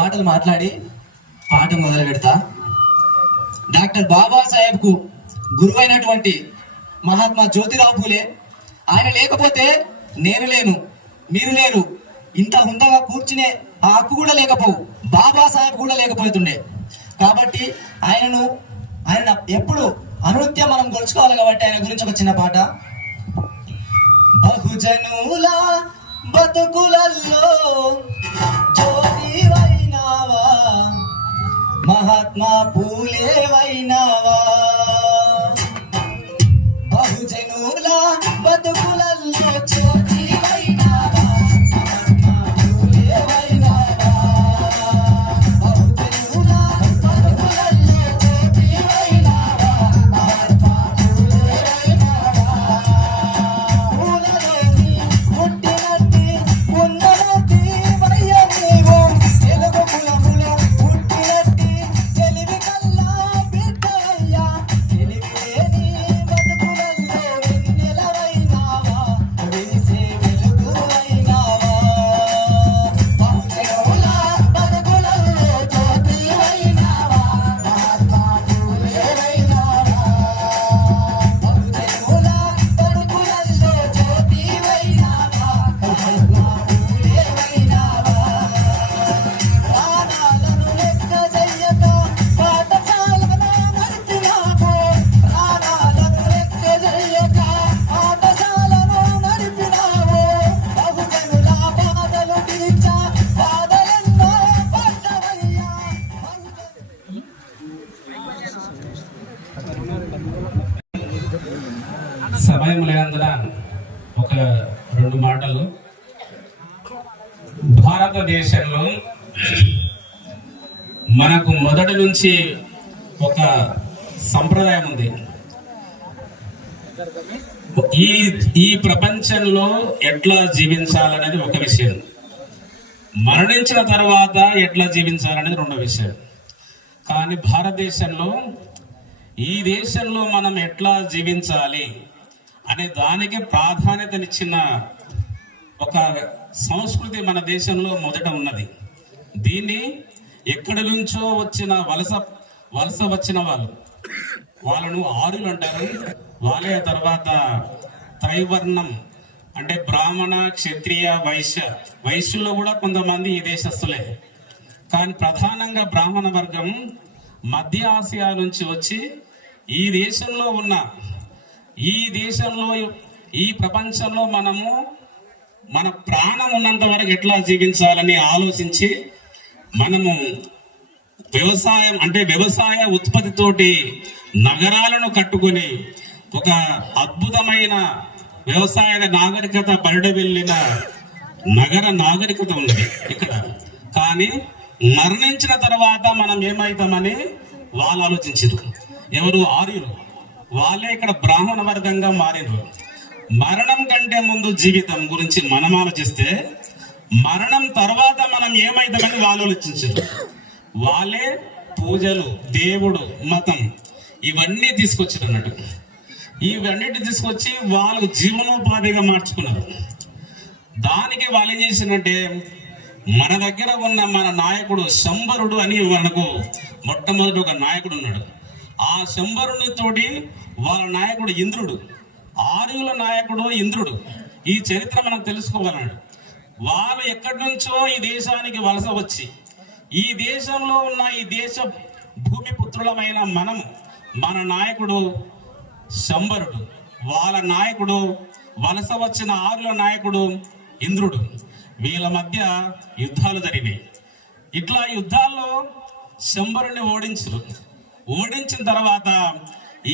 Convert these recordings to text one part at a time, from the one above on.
మాటలు మాట్లాడి పాట మొదలు పెడతా. డాక్టర్ బాబాసాహెబ్కు గురువైనటువంటి మహాత్మా జ్యోతిరావు పూలే, ఆయన లేకపోతే నేను లేను, మీరు లేరు, ఇంత హుందాగా కూర్చునే ఆ హక్కు కూడా లేకపోవు, బాబాసాహెబ్ కూడా లేకపోతుండే. కాబట్టి ఆయన ఎప్పుడు అనునిత్యం మనం కొలుచుకోవాలి. కాబట్టి ఆయన గురించి ఒక చిన్న పాట. బహుజనుల బతుకులల్లో జ్యోతివైనావా, మహాత్మా పూలేవైనావా. బహుజనుల బతుకులల్లో జ్యోతివైనావా, మహాత్మా పూలేవైనావా. బహుజనుల బతుకులల్లో జ్యోతివైనావా, మహాత్మా పూలేవైనావా. పూలలోని పుట్టినట్టి ఉన్ననటి వయ్యమేవో, తెలుగు కులముల పుట్టినట్టి తెలివి కల్లా బిడ్డవయ్యా. తెలివి లేని బతుకులల్లో వెన్నెలవైనావా, వెలిసే వెలుగువైనావా. బహుజనుల బతుకులల్లో జ్యోతివైనావా, మహాత్మా పూలేవైనావా. బహుజనుల బతుకులల్లో జ్యోతివైనావా, మహాత్మా పూలేవైనావా. ప్రాణాలను లెక్క చెయ్యక పాఠశాలను నడిపినావు, ప్రాణాలను లెక్క చెయ్యక పాఠశాలను నడిపినావు. బహుజనుల బాధలు తీర్చ బాధలెన్నో పడ్డవయ్యా. సమయం లేనందున ఒక 2 మాటలు. భారతదేశంలో మనకు మొదటి నుంచి ఒక సంప్రదాయం ఉంది. ఈ ప్రపంచంలో ఎట్లా జీవించాలనేది ఒక విషయం, మరణించిన తర్వాత ఎట్లా జీవించాలనేది రెండో విషయం. కానీ భారతదేశంలో ఈ దేశంలో మనం ఎట్లా జీవించాలి అనే దానికి ప్రాధాన్యతనిచ్చిన ఒక సంస్కృతి మన దేశంలో మొదట ఉన్నది. దీన్ని ఎక్కడి నుంచో వచ్చిన వలస వచ్చిన వాళ్ళను ఆర్యులు అంటారు. వాళ్ళే తర్వాత త్రైవర్ణం అంటే బ్రాహ్మణ, క్షత్రియ, వైశ్యుల్లో కూడా కొంతమంది ఈ దేశస్తులే. కానీ ప్రధానంగా బ్రాహ్మణ వర్గం మధ్య ఆసియా నుంచి వచ్చి ఈ దేశంలో ఈ ప్రపంచంలో మన ప్రాణం ఉన్నంత వరకు ఎట్లా జీవించాలని ఆలోచించి మనము వ్యవసాయ ఉత్పత్తితోటి నగరాలను కట్టుకొని ఒక అద్భుతమైన వ్యవసాయ నాగరికత బయట వెళ్ళిన నగర నాగరికత ఉంది ఇక్కడ. కానీ మరణించిన తర్వాత మనం ఏమవుతామని వాళ్ళు ఆలోచించారు. ఎవరు? ఆర్యులు. వాళ్ళే ఇక్కడ బ్రాహ్మణ వర్గంగా మారినారు. మరణం కంటే ముందు జీవితం గురించి మనం ఆలోచిస్తే మరణం తర్వాత మనం ఏమైతామని వాళ్ళు ఆలోచించారు. వాళ్ళే పూజలు, దేవుడు, మతం ఇవన్నీ తీసుకొచ్చారు అన్నట్టు. ఇవన్నిటి తీసుకొచ్చి వాళ్ళు జీవనోపాధిగా మార్చుకున్నారు. దానికి వాళ్ళు ఏం చేసినట్టే, మన దగ్గర ఉన్న మన నాయకుడు శంబరుడు అని మనకు మొట్టమొదటి ఒక నాయకుడు ఉన్నాడు. ఆ శంబరునితోటి వాళ్ళ నాయకుడు ఇంద్రుడు, ఆర్యుల నాయకుడు ఇంద్రుడు. ఈ చరిత్ర మనం తెలుసుకోగలడు. వాళ్ళు ఎక్కడి నుంచో ఈ దేశానికి వలస వచ్చి ఈ దేశంలో ఉన్న ఈ దేశ భూమి పుత్రులమైన మన నాయకుడు శంబరుడు, వాళ్ళ నాయకుడు వలస వచ్చిన ఆర్యుల నాయకుడు ఇంద్రుడు. వీళ్ళ మధ్య యుద్ధాలు జరిగినాయి. ఇట్లా యుద్ధాల్లో శంబరుని ఓడించిన తర్వాత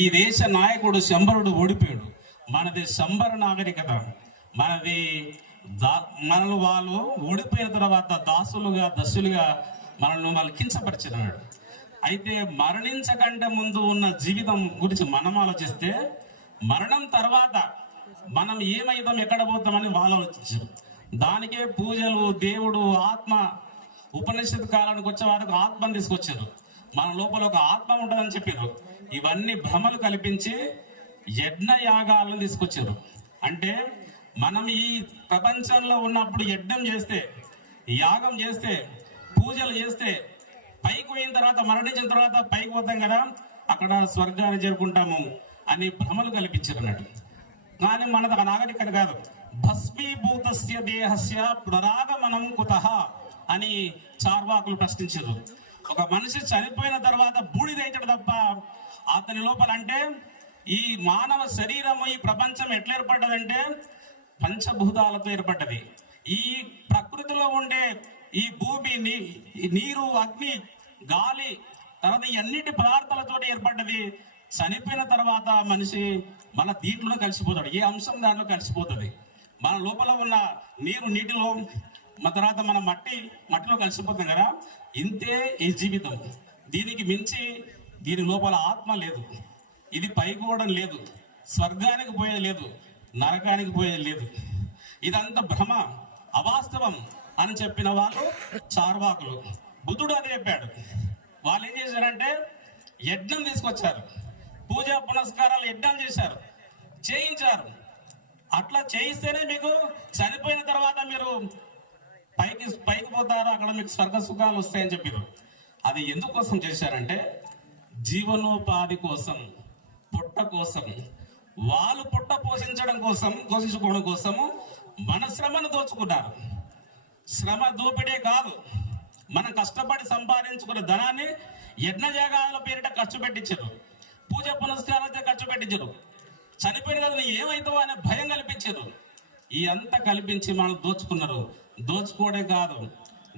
ఈ దేశ నాయకుడు శంబరుడు ఓడిపోయాడు. మనది శంబర నాగరికత. మనల్ని వాళ్ళు ఓడిపోయిన తర్వాత దస్యులుగా మనల్ని వాళ్ళు కించపరిచినాడు. అయితే మరణించకంటే ముందు ఉన్న జీవితం గురించి మనం ఆలోచిస్తే మరణం తర్వాత మనం ఏమైతాం, ఎక్కడ పోతామని వాళ్ళు ఆలోచించారు. దానికే పూజలు, దేవుడు, ఆత్మ, ఉపనిషత్తు కాలానికి వచ్చే వారికి ఆత్మను తీసుకొచ్చారు. మన లోపల ఒక ఆత్మ ఉంటుందని చెప్పారు. ఇవన్నీ భ్రమలు కల్పించి యజ్ఞ యాగాలను తీసుకొచ్చారు. అంటే మనం ఈ ప్రపంచంలో ఉన్నప్పుడు యజ్ఞం చేస్తే, యాగం చేస్తే పూజలు చేస్తే పైకి పోయిన తర్వాత, మరణించిన తర్వాత పైకి పోతాం కదా, అక్కడ స్వర్గాన్ని చేరుకుంటాము అని భ్రమలు కల్పించారు అన్నట్టు. కానీ మనది నాగరికత కాదు. భస్మీభూతస్య దేహస్య పునరాగమనం కుతః అని చార్వాకులు ప్రశ్నించారు. ఒక మనిషి చనిపోయిన తర్వాత బూడిదైతాడు తప్ప అతని లోపల, అంటే ఈ మానవ శరీరము, ఈ ప్రపంచం ఎట్లా ఏర్పడ్డదంటే పంచభూతాలతో ఏర్పడ్డది. ఈ ప్రకృతిలో ఉండే ఈ భూమి, నీరు, అగ్ని, గాలి, తర్వాత ఈ అన్నిటి పదార్థాలతో ఏర్పడ్డది. చనిపోయిన తర్వాత మనిషి మన దీంట్లో కలిసిపోతాడు, ఏ అంశం దాంట్లో కలిసిపోతుంది. మన లోపల ఉన్న నీరు నీటిలో, మన తర్వాత మన మట్టిలో కలిసిపోతాం కదా. ఇంతే ఈ జీవితం. దీనికి మించి దీని లోపల ఆత్మ లేదు, ఇది పైకోవడం లేదు, స్వర్గానికి పోయేది లేదు, నరకానికి పోయేది లేదు. ఇదంతా భ్రమ, అవాస్తవం అని చెప్పిన వాళ్ళు చార్వాకులు. బుద్ధుడు అని చెప్పాడు. వాళ్ళు ఏం చేశారంటే యజ్ఞం తీసుకొచ్చారు, పూజా పునస్కారాలు యజ్ఞాలు చేశారు, చేయించారు. అట్లా చేయిస్తేనే మీకు చనిపోయిన తర్వాత మీరు పైకి పోతారు, అక్కడ మీకు స్వర్గ సుఖాలు వస్తాయని చెప్పారు. అది ఎందుకోసం చేశారంటే జీవనోపాధి కోసం, పొట్ట కోసం, వాళ్ళు పొట్ట పోషించుకోవడం కోసము మన శ్రమను దోచుకున్నారు. శ్రమ దోపిడే కాదు, మనం కష్టపడి సంపాదించుకున్న ధనాన్ని యజ్ఞయాగాల పేరిట ఖర్చు పెట్టించారు, పూజ పునస్కారాలతో ఖర్చు పెట్టించారు. చనిపోయిన కదా నీ ఏమవుతావో అనే భయం కల్పించారు. ఈ అంతా కల్పించి మనం దోచుకున్నారు. దోచుకోవడే కాదు,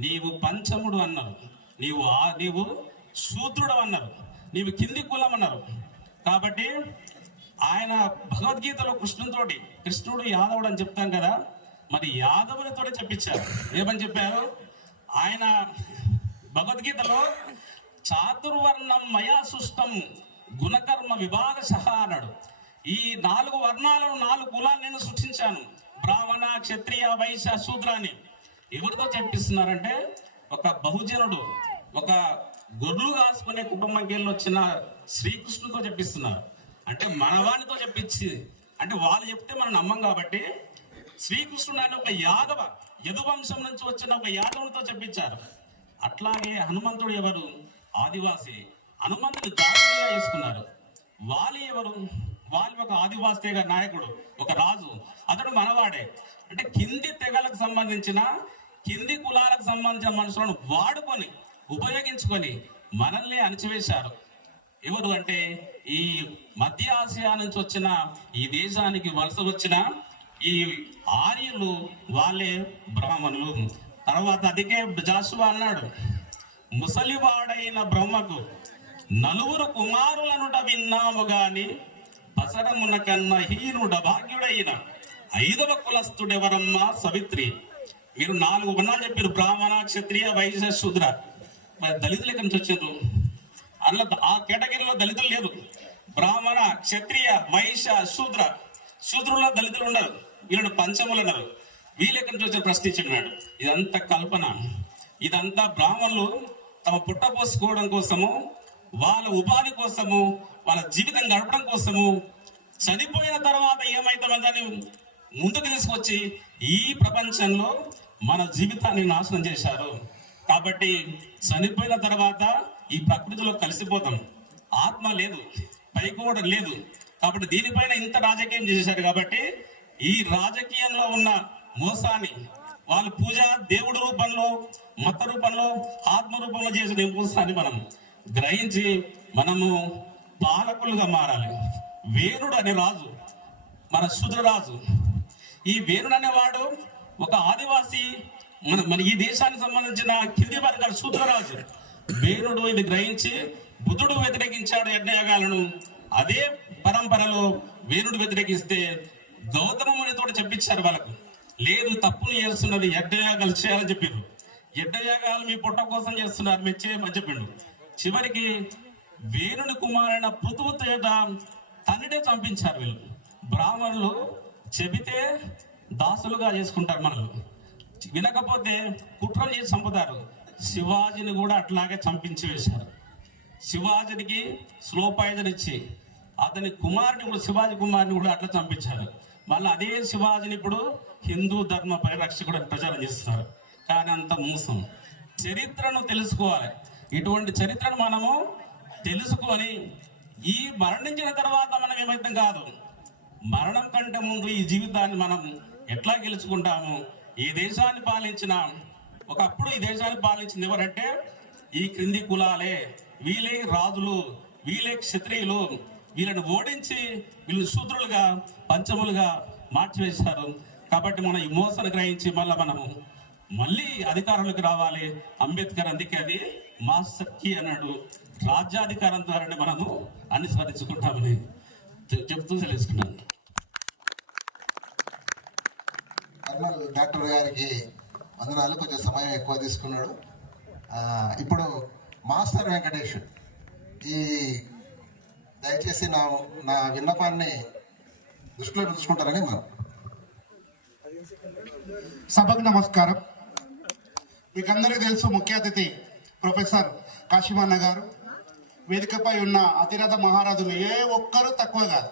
నీవు పంచముడు అన్నారు, నీవు శూద్రుడు అన్నారు, నీవు కింది కులం అన్నారు. కాబట్టి ఆయన భగవద్గీతలో కృష్ణుడు యాదవుడు అని చెప్తాం కదా, మరి యాదవునితో చెప్పించారు. ఏమని చెప్పారు? ఆయన భగవద్గీతలో చాతుర్వర్ణం మయా సృష్టం గుణకర్మ విభాగశః అన్నాడు. ఈ 4 వర్ణాలను, 4 కులాలను నేను సృష్టించాను, బ్రాహ్మణ, క్షత్రియ, వైశ్య, శూద్ర అని. ఎవరితో చెప్పిస్తున్నారంటే ఒక బహుజనుడు, ఒక గొర్రెలు కాసుకునే కుటుంబంకి వెళ్ళి వచ్చిన శ్రీకృష్ణుడితో చెప్పిస్తున్నారు. అంటే మనవానితో చెప్పించి, అంటే వాళ్ళు చెప్తే మనం నమ్మం కాబట్టి శ్రీకృష్ణుడు ఆయన ఒక యదువంశం నుంచి వచ్చిన ఒక యాదవునితో చెప్పించారు. అట్లాగే హనుమంతుడు ఎవరు? ఆదివాసి. హనుమంతుడు దాసుడిగా చేసుకున్నారు. వాలి ఎవరు? వాలి ఒక ఆదివాసి తెగ నాయకుడు, ఒక రాజు. అతడు మనవాడే. అంటే కింది తెగలకు సంబంధించిన, కింది కులాలకు సంబంధించిన మనుషులను వాడుకొని, ఉపయోగించుకొని మనల్ని అణచివేశారు. ఎవరు అంటే ఈ మధ్య ఆసియా నుంచి వచ్చిన, ఈ దేశానికి వలస వచ్చిన ఈ ఆర్యులు, వాళ్ళే బ్రాహ్మణులు. తర్వాత అదికే జాషువా అన్నాడు, ముసలివాడైన బ్రహ్మకు 4 కుమారులనుట విన్నాము గాని పసరమున కన్న హీనుడ భాగ్యుడైన 5వ కులస్థుడెవరమ్మా సవిత్రి. మీరు 4 వర్ణాలు చెప్పారు, బ్రాహ్మణ, క్షత్రియ, వైశ్య, శూద్ర. మరి దళితులు ఎక్కడి నుంచి వచ్చారు? అందులో ఆ కేటగిరీలో దళితులు లేదు. బ్రాహ్మణ, క్షత్రియ, వైశ్య, శూద్రుల్లో దళితులు ఉన్నారు, వీళ్ళు పంచములు ఉన్నారు. వీళ్ళు ఎక్కడి నుంచి వచ్చారు ప్రశ్నించున్నాడు. ఇదంతా కల్పన. ఇదంతా బ్రాహ్మణులు తమ పుట్ట పోసుకోవడం కోసము, వాళ్ళ ఉపాధి కోసము, వాళ్ళ జీవితం గడపడం కోసము, చనిపోయిన తర్వాత ఏమైతుందని ముందుకు తీసుకొచ్చి ఈ ప్రపంచంలో మన జీవితాన్ని నాశనం చేశారు. కాబట్టి చనిపోయిన తర్వాత ఈ ప్రకృతిలో కలిసిపోతాం, ఆత్మ లేదు, పైకోవడం లేదు. కాబట్టి దీనిపైన ఇంత రాజకీయం చేశారు. కాబట్టి ఈ రాజకీయంలో ఉన్న మోసాన్ని వాళ్ళు పూజ, దేవుడి రూపంలో, మత రూపంలో, ఆత్మ రూపంలో చేసిన మోసాన్ని మనం గ్రహించి మనము పాలకులుగా మారాలి. వేణుడు అనే రాజు, మన శూద్రరాజు. ఈ వేణుడు అనేవాడు ఒక ఆదివాసి, మన ఈ దేశానికి సంబంధించిన కింది వర్గాల శూద్రరాజు. వేణుడు ఇది గ్రహించి బుద్ధుడు వ్యతిరేకించాడు యజ్ఞయాగాలను. అదే పరంపరలో వేణుడు వ్యతిరేకిస్తే గౌతమ మునితో చెప్పించారు వాళ్ళకు, లేదు తప్పులు చేస్తున్నది, యజ్ఞయాగాలు చేయాలని చెప్పారు. యజ్ఞయాగాలు మీ పొట్ట కోసం చేస్తున్నారు, మీరు చేయమని చెప్పిండు. చివరికి వేణుని కుమారైన పృథువు చేత తన్నిడే చంపించారు వీళ్ళు. బ్రాహ్మణులు చెబితే దాసులుగా చేసుకుంటారు, మనల్ని వినకపోతే కుట్రలు చేసి చంపుతారు. శివాజీని కూడా అట్లాగే చంపించి వేశారు. శివాజీకి స్లో పాయిజన్ ఇచ్చి అతని కుమారుని కూడా, శివాజీ కుమారుని కూడా అట్లా చంపించారు. మళ్ళీ అదే శివాజీని ఇప్పుడు హిందూ ధర్మ పరిరక్షకుడు ప్రచారం చేస్తున్నారు. కానీ అంత మోసం. చరిత్రను తెలుసుకోవాలి. ఇటువంటి చరిత్రను మనము తెలుసుకొని ఈ మరణించిన తర్వాత మనం ఏమైతే కాదు, మరణం కంటే ముందు ఈ జీవితాన్ని మనం ఎట్లా గెలుచుకుంటాము. ఈ దేశాన్ని పాలించిన ఒకప్పుడు ఈ దేశాన్ని పాలించింది ఎవరంటే ఈ క్రింది కులాలే, వీళ్ళే రాజులు, వీళ్ళే క్షత్రియులు. వీళ్ళని ఓడించి వీళ్ళు శూద్రులుగా పంచములుగా మార్చివేశారు. కాబట్టి మనం ఈ మోసాన్ని గ్రహించి మళ్ళీ అధికారంలోకి రావాలి. అంబేద్కర్ అందుకే అది మాస్టర్ కీ అన్నాడు. రాజ్యాధికారం ద్వారానే మనము అన్ని సాధించుకుంటామని చెప్తూ తెలుసుకున్నాను. డాక్టర్ గారికి వందనాలు. కొంచెం సమయం ఎక్కువ తీసుకున్నాడు. ఇప్పుడు మాస్టర్ వెంకటేష్ దయచేసి నా విన్నపాన్ని దృష్టిలో ఉంచుకుంటారని మనం. సభకు నమస్కారం. మీకు అందరికీ తెలుసు, ముఖ్య అతిథి ప్రొఫెసర్ కాశీమన్న గారు. వేదికపై ఉన్న అతిరథ మహారాజులు ఏ ఒక్కరు తక్కువ కాదు.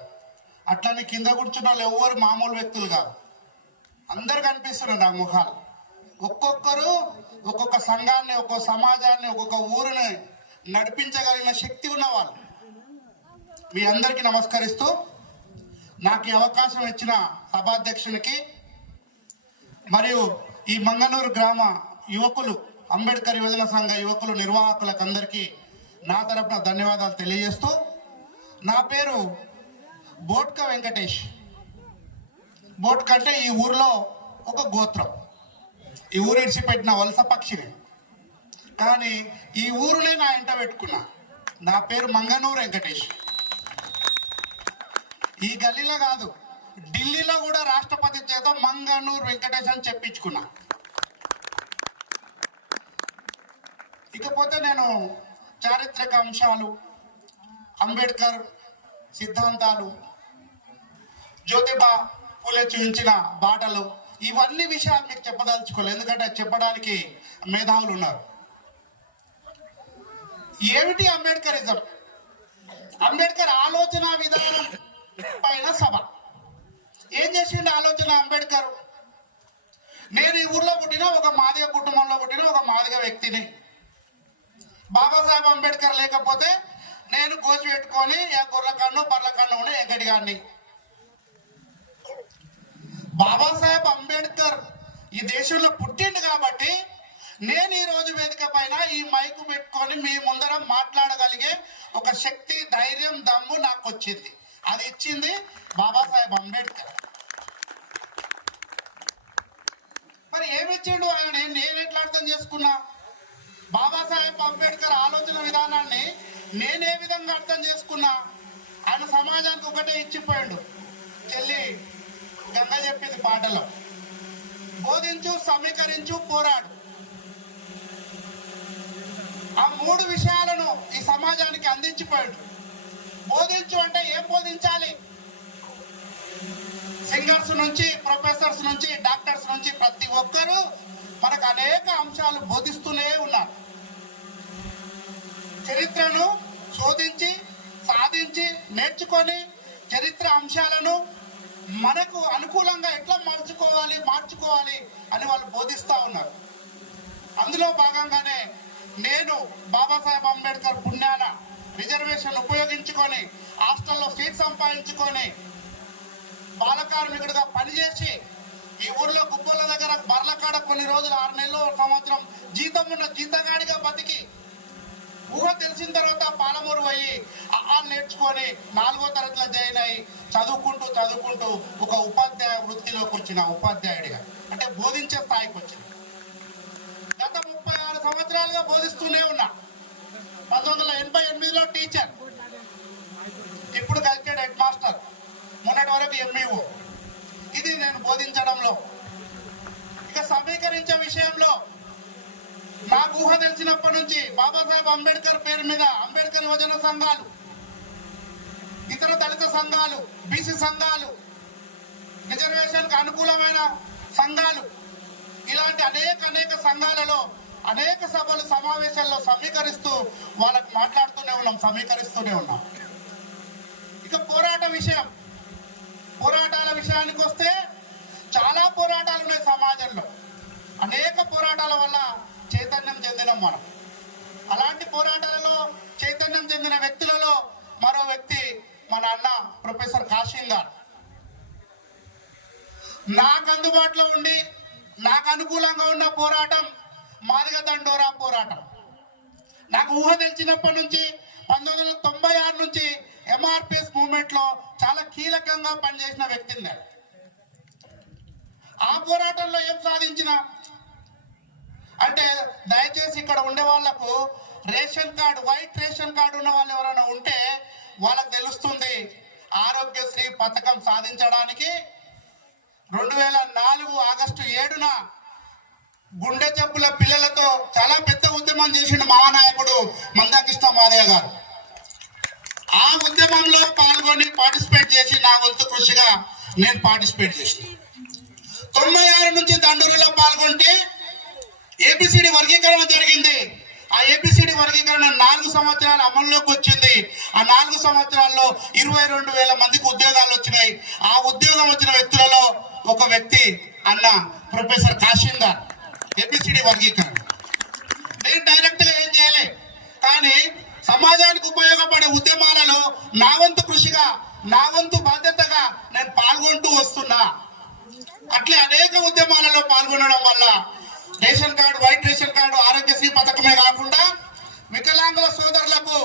అట్లని కింద కూర్చున్న వాళ్ళు ఎవ్వరు మామూలు వ్యక్తులు కాదు. అందరు కనిపిస్తున్నారు ఆ ముఖాలు. ఒక్కొక్కరు ఒక్కొక్క సంఘాన్ని, ఒక్కొక్క సమాజాన్ని, ఒక్కొక్క ఊరిని నడిపించగలిగిన శక్తి ఉన్నవాళ్ళు. మీ అందరికీ నమస్కరిస్తూ నాకు ఈ అవకాశం ఇచ్చిన సభాధ్యక్షునికి మరియు ఈ మంగనూరు గ్రామ యువకులు, అంబేద్కర్ యువజన సంఘ యువకులు, నిర్వాహకులకు అందరికీ నా తరపున ధన్యవాదాలు తెలియజేస్తూ, నా పేరు బోట్క వెంకటేష్. బోట్క అంటే ఈ ఊరిలో ఒక గోత్రం. ఈ ఊరు ఇడిచిపెట్టిన వలస పక్షిని, కానీ ఈ ఊరునే నా ఇంట పెట్టుకున్నా. నా పేరు మంగనూరు వెంకటేష్. ఈ గల్లీలో కాదు, ఢిల్లీలో కూడా రాష్ట్రపతి చేత మంగనూరు వెంకటేష్ అని చెప్పించుకున్నా. ఇకపోతే నేను చారిత్రక అంశాలు, అంబేద్కర్ సిద్ధాంతాలు, జ్యోతిబా పూలే చూపించిన బాటలు, ఇవన్నీ విషయాలు మీకు చెప్పదలుచుకోలేదు. ఎందుకంటే చెప్పడానికి మేధావులు ఉన్నారు. ఏమిటి అంబేద్కరిజం? అంబేద్కర్ ఆలోచన విధానం పైన సభ. ఏం చేసిండు ఆలోచన అంబేద్కర్? నేను ఈ ఊర్లో పుట్టిన ఒక మాదిగ కుటుంబంలో పుట్టిన ఒక మాదిగ వ్యక్తిని. బాబాసాహెబ్ అంబేద్కర్ లేకపోతే నేను కోచి పెట్టుకొని గొర్రెల కన్ను బర్రెల కన్ను ఉండే వెంకటిగాడిని. బాబాసాహెబ్ అంబేద్కర్ ఈ దేశంలో పుట్టిండు కాబట్టి నేను ఈ రోజు వేదిక పైన ఈ మైకు పెట్టుకొని మీ ముందర మాట్లాడగలిగే ఒక శక్తి, ధైర్యం, దమ్ము నాకు వచ్చింది. అది ఇచ్చింది బాబాసాహెబ్ అంబేద్కర్. మరి ఏమిచ్చిండు ఆయన? నేను ఎట్లా అర్థం చేసుకున్నా? బాబాసాహెబ్ అంబేద్కర్ ఆలోచన విధానాన్ని నేనే విధంగా అర్థం చేసుకున్నా? ఆయన సమాజానికి ఒకటే ఇచ్చిపోయాడు. చెల్లి గంగ చెప్పింది పాటలో, బోధించు, సమీకరించు, పోరాడు. ఆ మూడు విషయాలను ఈ సమాజానికి అందించిపోయాడు. బోధించు అంటే ఏం బోధించాలి? సింగర్స్ నుంచి, ప్రొఫెసర్స్ నుంచి, డాక్టర్స్ నుంచి ప్రతి ఒక్కరూ మనకు అనేక అంశాలు బోధిస్తూనే ఉన్నారు. చరిత్రను శోధించి, సాధించి, నేర్చుకొని చరిత్ర అంశాలను మనకు అనుకూలంగా ఎట్లా మార్చుకోవాలి అని వాళ్ళు బోధిస్తూ ఉన్నారు. అందులో భాగంగానే నేను బాబాసాహెబ్ అంబేద్కర్ పుణ్యాన రిజర్వేషన్ ఉపయోగించుకొని హాస్టల్లో సీట్ సంపాదించుకొని బాల కార్మికుడిగా పనిచేసి ఈ ఊర్లో గుబ్బల దగ్గర బర్ల కాడ కొన్ని రోజులు 6 నెలలు, సంవత్సరం జీతం ఉన్న జీతగాడిగా బతికి ఊహ తెలిసిన తర్వాత పాలమూరు పోయి నేర్చుకొని 4వ తరగతిలో జాయిన్ అయ్యి చదువుకుంటూ ఒక ఉపాధ్యాయ వృత్తిలోకి వచ్చిన ఉపాధ్యాయుడిగా, అంటే బోధించే స్థాయికి వచ్చిన. గత 36 సంవత్సరాలుగా బోధిస్తూనే ఉన్నా. 1988లో టీచర్, ఇప్పుడు కల్చర్డ్ హెడ్ మాస్టర్, మొన్నటి వరకు ఎంఈఓ. ఇది నేను బోధించడంలో. ఇక సమీకరించే విషయంలో నాకు ఊహ తెలిసినప్పటి నుంచి బాబాసాహెబ్ అంబేద్కర్ పేరు మీద అంబేద్కర్ యువజన సంఘాలు, ఇతర దళిత సంఘాలు, బీసీ సంఘాలు, రిజర్వేషన్కి అనుకూలమైన సంఘాలు, ఇలాంటి అనేక సంఘాలలో అనేక సభలు, సమావేశాల్లో సమీకరిస్తూ వాళ్ళకు సమీకరిస్తూనే ఉన్నాం. ఇక పోరాటాల విషయానికి వస్తే చాలా పోరాటాలు ఉన్నాయి సమాజంలో. అనేక పోరాటాల వల్ల చైతన్యం చెందినాం మనం. అలాంటి పోరాటాలలో చైతన్యం చెందిన వ్యక్తులలో మరో వ్యక్తి మన అన్న ప్రొఫెసర్ కాశీం గారు. నాకు అందుబాటులో ఉండి నాకు అనుకూలంగా ఉన్న పోరాటం మాదిగ దండోరా పోరాటం. నాకు ఊహ తెలిసినప్పటి నుంచి 1996 నుంచి ఎంఆర్పిఎస్ మూవ్మెంట్ లో చాలా కీలకంగా పనిచేసిన వ్యక్తిని నేను. ఆ పోరాటంలో ఏం సాధించిన అంటే, దయచేసి ఇక్కడ ఉండే వాళ్లకు ration card, white ration card ఉన్న వాళ్ళు ఎవరైనా ఉంటే వాళ్ళకి తెలుస్తుంది. ఆరోగ్యశ్రీ పథకం సాధించడానికి 2004 ఆగస్టు 7న గుండె జబ్బుల పిల్లలతో చాలా పెద్ద ఉద్యమం చేసిండు మహానాయకుడు మందాకృష్ణ మాదయ్య గారు. ఆ ఉద్యమంలో పాల్గొని పార్టిసిపేట్ చేసి నా వంతు కృషిగా నేను పార్టిసిపేట్ చేసిన. 96 నుంచి దండూరులో పాల్గొంటే ఏబిసిడి వర్గీకరణ జరిగింది. ఆ ఏబిసిడి వర్గీకరణ 4 సంవత్సరాలు అమల్లోకి వచ్చింది. ఆ 4 సంవత్సరాల్లో 22,000 మందికి ఉద్యోగాలు వచ్చినాయి. ఆ ఉద్యోగం వచ్చిన వ్యక్తులలో ఒక వ్యక్తి అన్న ప్రొఫెసర్ కాశీం గారు. ఏబిసిడి వర్గీకరణ నేను డైరెక్ట్ గా ఏం చేయలే, కానీ సమాజానికి ఉపయోగపడే ఉద్యమాలలో నా వంతు కృషిగా, నా వంతు బాధ్యతగా నేను పాల్గొంటూ వస్తున్నా. అట్లే అనేక ఉద్యమాలలో పాల్గొనడం వల్ల ration card, white ration card, Aarogyasri పథకమే కాకుండా వికలాంగుల సోదరులకు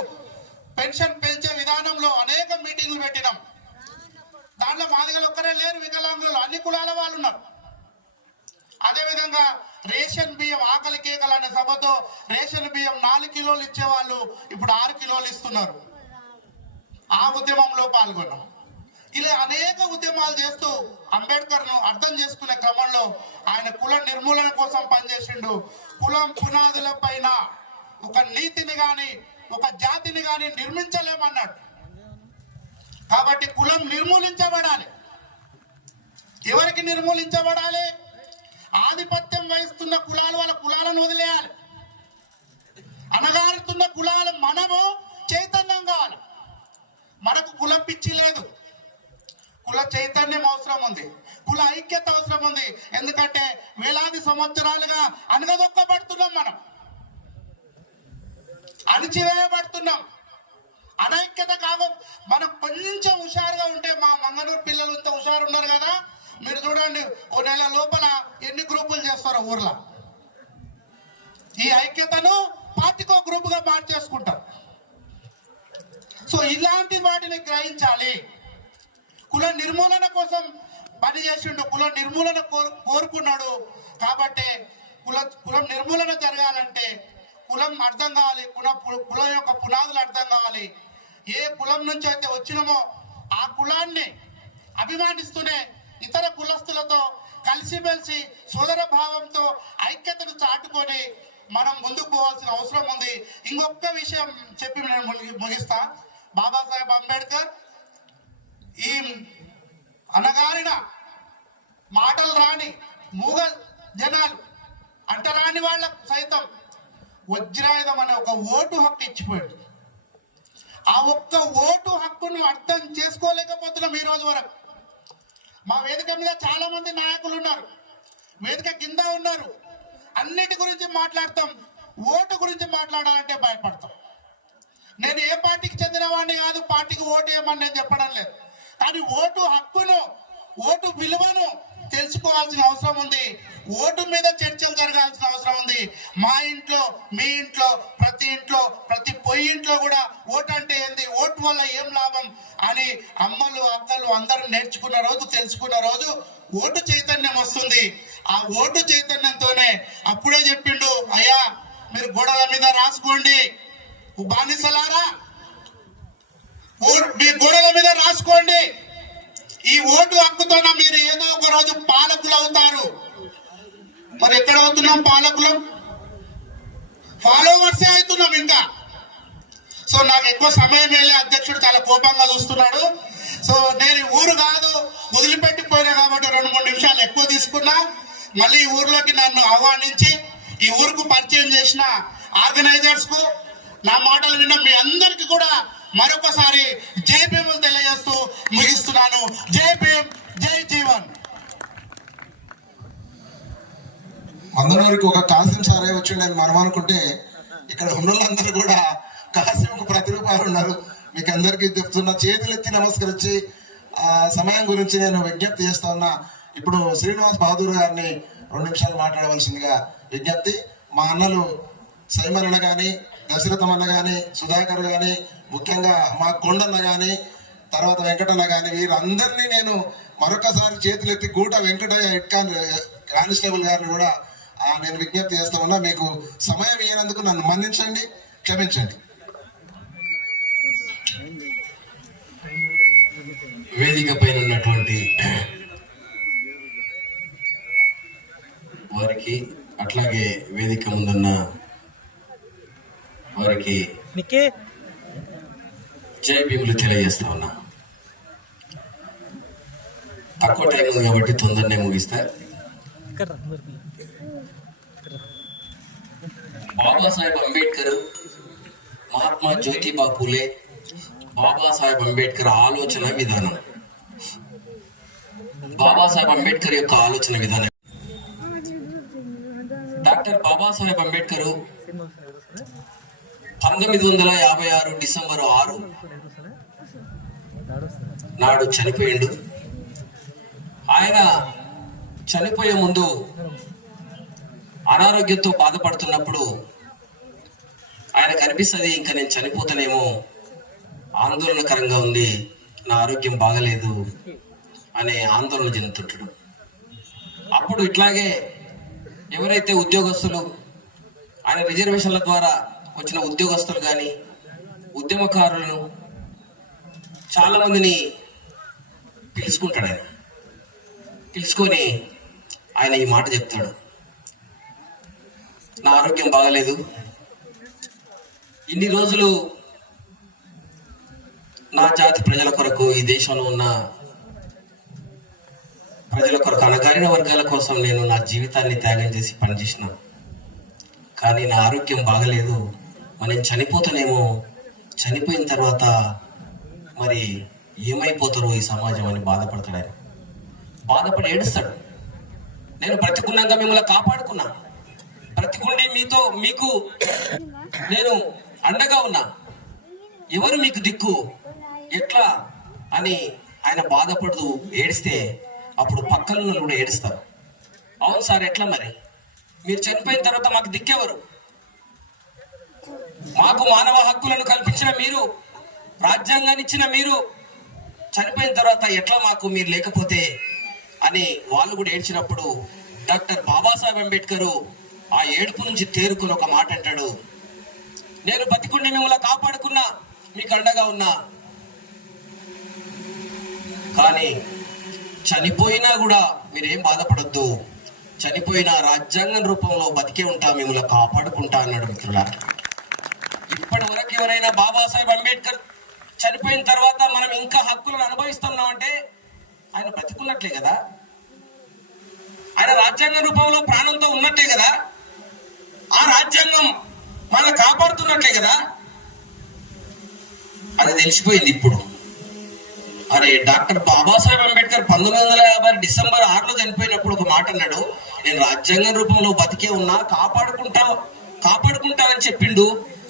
పెన్షన్ పెంచే విధానంలో అనేక మీటింగ్లు పెట్టినాం. దాంట్లో మాదిగలు ఒక్కరే లేరు, వికలాంగులు అన్ని కులాల వాళ్ళు ఉన్నారు. అదేవిధంగా రేషన్ బియ్యం, ఆకలి కేకలు అనే సభతో రేషన్ బియ్యం 4 కిలోలు ఇచ్చేవాళ్ళు ఇప్పుడు 6 కిలోలు ఇస్తున్నారు. ఆ ఉద్యమంలో పాల్గొన్నాం. ఇలా అనేక ఉద్యమాలు చేస్తూ అంబేద్కర్ ను అర్థం చేసుకునే క్రమంలో ఆయన కుల నిర్మూలన కోసం పనిచేసిండు. కులం పునాదుల పైన ఒక నీతిని గాని, ఒక జాతిని గాని నిర్మించలేమన్నాడు. కాబట్టి కులం నిర్మూలించబడాలి. ఎవరికి నిర్మూలించబడాలి? ఆధిపత్యం వహిస్తున్న కులాలు వాళ్ళ కులాలను వదిలేయాలి. అనగారుతున్న కులాలు మనము చైతన్యం కావాలి. మనకు కుల పిచ్చి లేదు, కుల చైతన్యం అవసరం ఉంది, కుల ఐక్యత అవసరం ఉంది. ఎందుకంటే వేలాది సంవత్సరాలుగా అనగదొక్కబడుతున్నాం, మనం అణిచివేయబడుతున్నాం. అనైక్యత కాక మనం కొంచెం హుషారుగా ఉంటే, మా మంగళూరు పిల్లలు ఇంత హుషారు ఉన్నారు కదా, మీరు చూడండి ఓ నెల లోపల ఎన్ని గ్రూపులు చేస్తారో ఊర్లో. ఈ ఐక్యతను పార్టీకో గ్రూపుగా మార్చేసుకుంటారు. సో ఇలాంటి వాటిని గ్రహించాలి. కుల నిర్మూలన కోసం పనిచేసిండు, కుల నిర్మూలన కోరుకున్నాడు. కాబట్టి కులం నిర్మూలన జరగాలంటే కులం అర్థం కావాలి, కులం యొక్క పునాదులు అర్థం కావాలి. ఏ కులం నుంచి అయితే వచ్చినామో ఆ కులాన్ని అభిమానిస్తూనే ఇతర కులస్తులతో కలిసిమెలిసి సోదర భావంతో ఐక్యతను చాటుకొని మనం ముందుకు పోవాల్సిన అవసరం ఉంది. ఇంకొక విషయం చెప్పి నేను ముగిస్తా. బాబాసాహెబ్ అంబేద్కర్ ఈ అనగారిన మాటలు రాని మూగ జనాలు, అంటరాని వాళ్ళకు సైతం వజ్రాయుధం అనే ఒక ఓటు హక్కు ఇచ్చిపోయాడు. ఆ ఒక్క ఓటు హక్కును అర్థం చేసుకోలేకపోతున్నాం ఈ రోజు వరకు. మా వేదిక మీద చాలా మంది నాయకులు ఉన్నారు, వేదిక కింద ఉన్నారు. అన్నిటి గురించి మాట్లాడతాం, ఓటు గురించి మాట్లాడాలంటే భయపడతాం. నేను ఏ పార్టీకి చెందిన వాడిని కాదు, పార్టీకి ఓటు వేయమని నేను చెప్పడం లేదు. కానీ ఓటు హక్కును, ఓటు విలువను తెలుసుకోవాల్సిన అవసరం ఉంది. ఓటు మీద చర్చలు జరగాల్సిన అవసరం ఉంది. మా ఇంట్లో, మీ ఇంట్లో, ప్రతి ఇంట్లో, ప్రతి పొయ్యి ఇంట్లో కూడా ఓటు అంటే ఏంది, ఓటు వల్ల ఏం లాభం అని అమ్మలు, అక్కలు అందరూ నేర్చుకున్న రోజు, తెలుసుకున్న రోజు ఓటు చైతన్యం వస్తుంది. ఆ ఓటు చైతన్యంతోనే అప్పుడే చెప్పిండు, అయ్యా మీరు గోడల మీద రాసుకోండి, బానిసలారా మీ గోడల మీద రాసుకోండి. ఈ ఓటు హక్కుతోన మీరు ఏదో ఒక రోజు పాలకులు అవుతారు. మరి ఎక్కడ అవుతున్నాం పాలకులం? ఫాలోవర్సే అవుతున్నాం ఇంకా. సో నాకు ఎక్కువ సమయం వేలే, అధ్యక్షుడు చాలా కోపంగా చూస్తున్నాడు. సో నేను ఊరు కాదు వదిలిపెట్టిపోయినా కాబట్టి 2-3 నిమిషాలు ఎక్కువ తీసుకున్నా. మళ్ళీ ఈ ఊర్లోకి నన్ను ఆహ్వానించి ఈ ఊరుకు పరిచయం చేసిన ఆర్గనైజర్స్ కు, నా మాటలు విన్న మీ అందరికీ కూడా మరొకసారి జై భీములు తెలియజేస్తూ ముగిస్తున్నాను. జై భీమ్, జై జీవన్. మంగళూరుకి ఒక కాసిం సారే వచ్చిండని మనం అనుకుంటే ఇక్కడ ఉన్న వాళ్ళందరూ కూడా కాసింకు ప్రతిరూపాలు ఉన్నారు. మీకు అందరికీ చెప్తున్నా, చేతులెత్తి నమస్కరించి ఆ సమయం గురించి నేను విజ్ఞప్తి చేస్తా ఉన్నా. ఇప్పుడు శ్రీనివాస్ బహదూర్ గారిని 2 నిమిషాలు మాట్లాడవలసిందిగా విజ్ఞప్తి. మా అన్నలు సైమన్ కానీ, దశరథం అన్న కానీ, సుధాకర్ కానీ, ముఖ్యంగా మా కొండన్న కానీ, తర్వాత వెంకటన్న కానీ, వీరందరినీ నేను మరొకసారి చేతులెత్తి గూట వెంకటయ్య హెడ్ కానిస్టేబుల్ గారిని కూడా నేను విజ్ఞప్తి చేస్తా ఉన్నా. మీకు సమయం ఇవ్వనందుకు నన్ను మన్నించండి, క్షమించండి. వేదిక పైన ఉన్నటువంటి వారికి, అట్లాగే వేదిక ముందున్న వారికి జై భీములు తెలియజేస్తా ఉన్నా. తక్కువ టైం ఉంది కాబట్టి తొందరనే ముగిస్తా. బాబాసాహెబ్ అంబేద్కర్, మహాత్మా జ్యోతిబా పూలే, బాబాసాహెబ్ అంబేద్కర్ ఆలోచన విధానం. బాబాసాహెబ్ అంబేద్కర్ యొక్క ఆలోచన విధానం. డాక్టర్ బాబాసాహెబ్ అంబేద్కర్ 1956 డిసెంబర్ 6 నాడు చనిపోయిండు. ఆయన చనిపోయే ముందు అనారోగ్యంతో బాధపడుతున్నప్పుడు ఆయన కనిపిస్తుంది, ఇంకా నేను చనిపోతానేమో, ఆందోళనకరంగా ఉంది, నా ఆరోగ్యం బాగలేదు అనే ఆందోళన చెందుతుంటాడు. అప్పుడు ఇట్లాగే ఎవరైతే ఉద్యోగస్తులు, ఆయన రిజర్వేషన్ల ద్వారా వచ్చిన ఉద్యోగస్తులు కానీ, ఉద్యమకారులను చాలా మందిని పిలుచుకుంటాడు. ఆయన పిలుచుకొని ఆయన ఈ మాట చెప్తాడు, నా ఆరోగ్యం బాగలేదు, ఇన్ని రోజులు నా జాతి ప్రజల కొరకు, ఈ దేశంలో ఉన్న ప్రజల కొరకు, అణగారిన వర్గాల కోసం నేను నా జీవితాన్ని త్యాగం చేసి పనిచేసిన, కానీ నా ఆరోగ్యం బాగలేదు, మరి నేను చనిపోతానేమో, చనిపోయిన తర్వాత మరి ఏమైపోతారో ఈ సమాజం అని బాధపడతాడు. ఆయన బాధపడి ఏడుస్తాడు. నేను బ్రతికున్నాక మిమ్మల్ని కాపాడుకున్నా, బ్రతికుండి మీకు నేను అండగా ఉన్నా, ఎవరు మీకు దిక్కు, ఎట్లా అని ఆయన బాధపడుతూ ఏడిస్తే అప్పుడు పక్కన కూడా ఏడుస్తారు. అవును సార్, ఎట్లా మరి, మీరు చనిపోయిన తర్వాత మాకు దిక్కెవరు, మాకు మానవ హక్కులను కల్పించిన మీరు, రాజ్యాంగాన్ని ఇచ్చిన మీరు, చనిపోయిన తర్వాత ఎట్లా మాకు మీరు లేకపోతే అని వాళ్ళు కూడా ఏడ్చినప్పుడు డాక్టర్ బాబాసాహెబ్ అంబేద్కర్ ఆ ఏడుపు నుంచి తేరుకుని ఒక మాట అంటాడు, నేను బతికుండి మిమ్మల్ని కాపాడుకున్నా, మీకు అండగా ఉన్నా, కానీ చనిపోయినా కూడా మీరేం బాధపడొద్దు, చనిపోయిన రాజ్యాంగం రూపంలో బతికే ఉంటా, మిమ్మల్ని కాపాడుకుంటా అన్నాడు. మిత్రులా, ఇప్పటి వరకు ఎవరైనా బాబాసాహెబ్ అంబేద్కర్ చనిపోయిన తర్వాత మనం ఇంకా హక్కులను అనుభవిస్తున్నాం అంటే ఆయన బతికున్నట్లే కదా, ఆయన రాజ్యాంగ రూపంలో ప్రాణంతో ఉన్నట్లే కదా, ఆ రాజ్యాంగం మనల్ని కాపాడుతున్నట్లే కదా. అది తెలిసిపోయింది ఇప్పుడు. అరే, డాక్టర్ బాబాసాహెబ్ అంబేద్కర్ 1950 డిసెంబర్ 6 చనిపోయినప్పుడు ఒక మాట అన్నాడు, నేను రాజ్యాంగం రూపంలో బతికే ఉన్నా, కాపాడుకుంటా అని చెప్పిండు.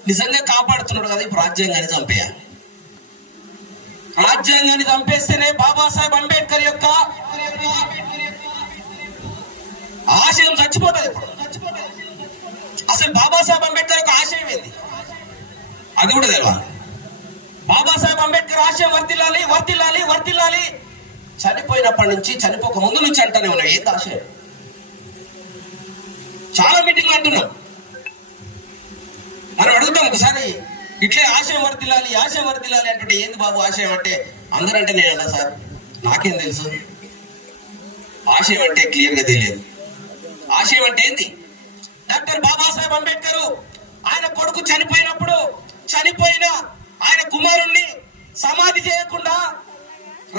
నిజంగా కాపాడుతున్నాడు కదా. ఇప్పుడు రాజ్యాంగాన్ని చంపేయాలి. రాజ్యాంగాన్ని చంపేస్తేనే బాబాసాహెబ్ అంబేద్కర్ యొక్క ఆశయం చచ్చిపోతుంది. ఇప్పుడు అసలు బాబాసాహెబ్ అంబేద్కర్ యొక్క ఆశయం ఏంది అది కూడా తెలవాలి. బాబాసాహెబ్ అంబేద్కర్ ఆశయం వర్తిల్లాలి, వర్తిల్లాలి, వర్తిల్లాలి. చనిపోయినప్పటి నుంచి, చనిపోక ముందు నుంచి అంటానే ఉన్నాం, ఏంది ఆశయం. చాలా మీటింగ్లు అంటున్నాం, మనం అడుగుతాం ఒకసారి, ఇట్లే ఆశయం వర్తిల్లాలి, ఆశయం వర్తిల్లాలి అంటుంటే ఏంది బాబు ఆశయం అంటే, అందరంటే నేను అన్నా సార్ నాకేం తెలుసు, ఆశయం అంటే క్లియర్గా తెలియదు. ఆశయం అంటే ఏంది? డాక్టర్ బాబాసాహెబ్ అంబేద్కర్ ఆయన కొడుకు చనిపోయినప్పుడు, చనిపోయిన ఆయన కుమారుణ్ణి సమాధి చేయకుండా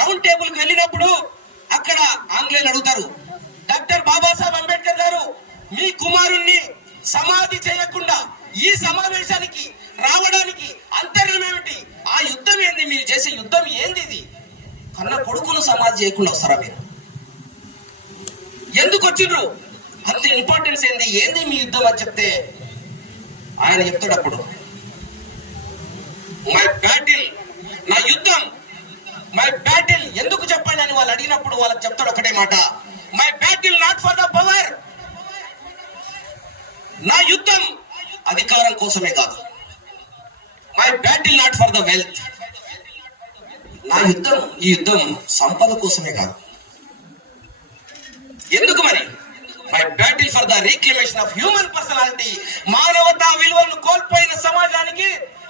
రౌండ్ టేబుల్కి వెళ్ళినప్పుడు అక్కడ ఆంగ్లేయులు అడుగుతారు, డాక్టర్ బాబాసాహెబ్ అంబేద్కర్ గారు మీ కుమారుణ్ణి సమాధి చేయకుండా ఈ సమావేశానికి రావడానికి అంతర్యం ఏమిటి? ఆ యుద్ధం ఏంది? మీరు చేసే యుద్ధం ఏంది? ఇది కన్న కొడుకును సమాధి చేయకుండా వస్తారా మీరు? ఎందుకు వచ్చిండ్రు? అంత ఇంపార్టెన్స్ ఏంది, ఏంది మీ యుద్ధం అని చెప్తే ఆయన చెప్తాడు అప్పుడు, మై బ్యాటిల్, నా యుద్ధం, మై బ్యాటిల్ ఎందుకు చెప్పాలి అని వాళ్ళు అడిగినప్పుడు వాళ్ళకి చెప్తాడు ఒకటే మాట, my battle not for the power, నా యుద్ధం అధికారం కోసమే కాదు, my battle not for the wealth, నా యుద్ధం, ఈ యుద్ధం సంపద కోసమే కాదు. ఎందుకు మరి, my battle for the reclamation of human personality, మానవతా విలువలను కోల్పోయిన సమాజానికి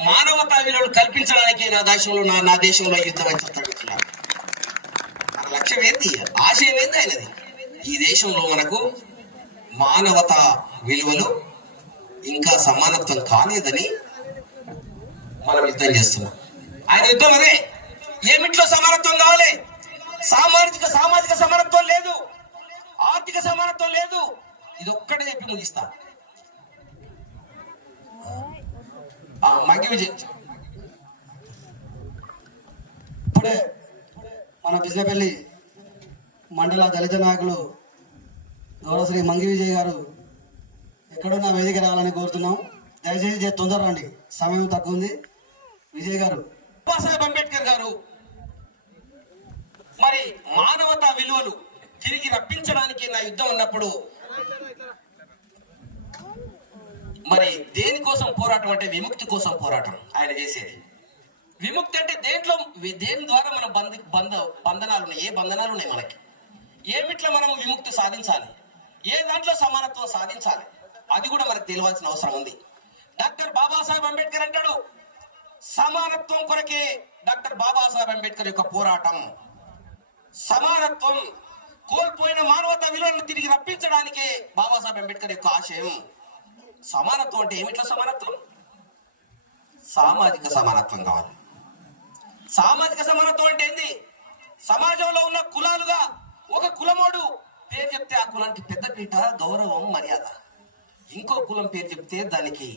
మానవతా విలువలు కల్పించడానికి నా దేశంలో యుద్ధం అని చెప్తాడు. మన లక్ష్యం ఏంది, ఆశయం ఏంది ఆయనది, ఈ దేశంలో మనకు మానవతా విలువలు ఇంకా సమానత్వం కాలేదని మనం యుద్ధం చేస్తున్నాం. ఆయన యుద్ధం అదే, ఏమిట్లో సమానత్వం కావాలి, సామాజిక సమానత్వం లేదు, ఆర్థిక సమానత్వం లేదు, ఇది ఒక్కటే చెప్పి ముగిస్తా. మగ్గి విజయ్ ఇప్పుడే మన బిజినపల్లి మండల దళిత నాయకులు గౌరవ శ్రీ మంగి విజయ్ గారు ఎక్కడున్నా వేదిక రావాలని కోరుతున్నాం. దయచేసి తొందర రండి, సమయం తక్కువ ఉంది. విజయ్ గారు, బాబాసాహెబ్ అంబేద్కర్ గారు మరి మానవతా విలువలు తిరిగి రప్పించడానికి నా యుద్ధం అన్నప్పుడు మరి దేనికోసం పోరాటం అంటే విముక్తి కోసం పోరాటం ఆయన చేసేది. విముక్తి అంటే దేని ద్వారా మనం బంధనాలు ఉన్నాయి, ఏ బంధనాలు ఉన్నాయి మనకి, ఏమిట్లా మనం విముక్తి సాధించాలి, ఏ దాంట్లో సమానత్వం సాధించాలి, అది కూడా మనకు తెలియాల్సిన అవసరం ఉంది. డాక్టర్ బాబాసాహెబ్ అంబేద్కర్ అంటాడు, సమానత్వం కొరకే డాక్టర్ బాబాసాహెబ్ అంబేద్కర్ యొక్క పోరాటం, సమానత్వం కోల్పోయిన మానవతా విలువలను తిరిగి రప్పించడానికే బాబాసాహెబ్ అంబేద్కర్ యొక్క ఆశయం. సమానత్వం అంటే ఏమిట్లా సమానత్వం, సామాజిక సమానత్వం కావాలి. సామాజిక సమానత్వం అంటే ఏంది, సమాజంలో ఉన్న కులాలుగా ఒక కులమోడు పేరు చెప్తే ఆ కులానికి పెద్దపీట, గౌరవం, మర్యాద, ఇంకో కులం పేరు చెప్తే దానికి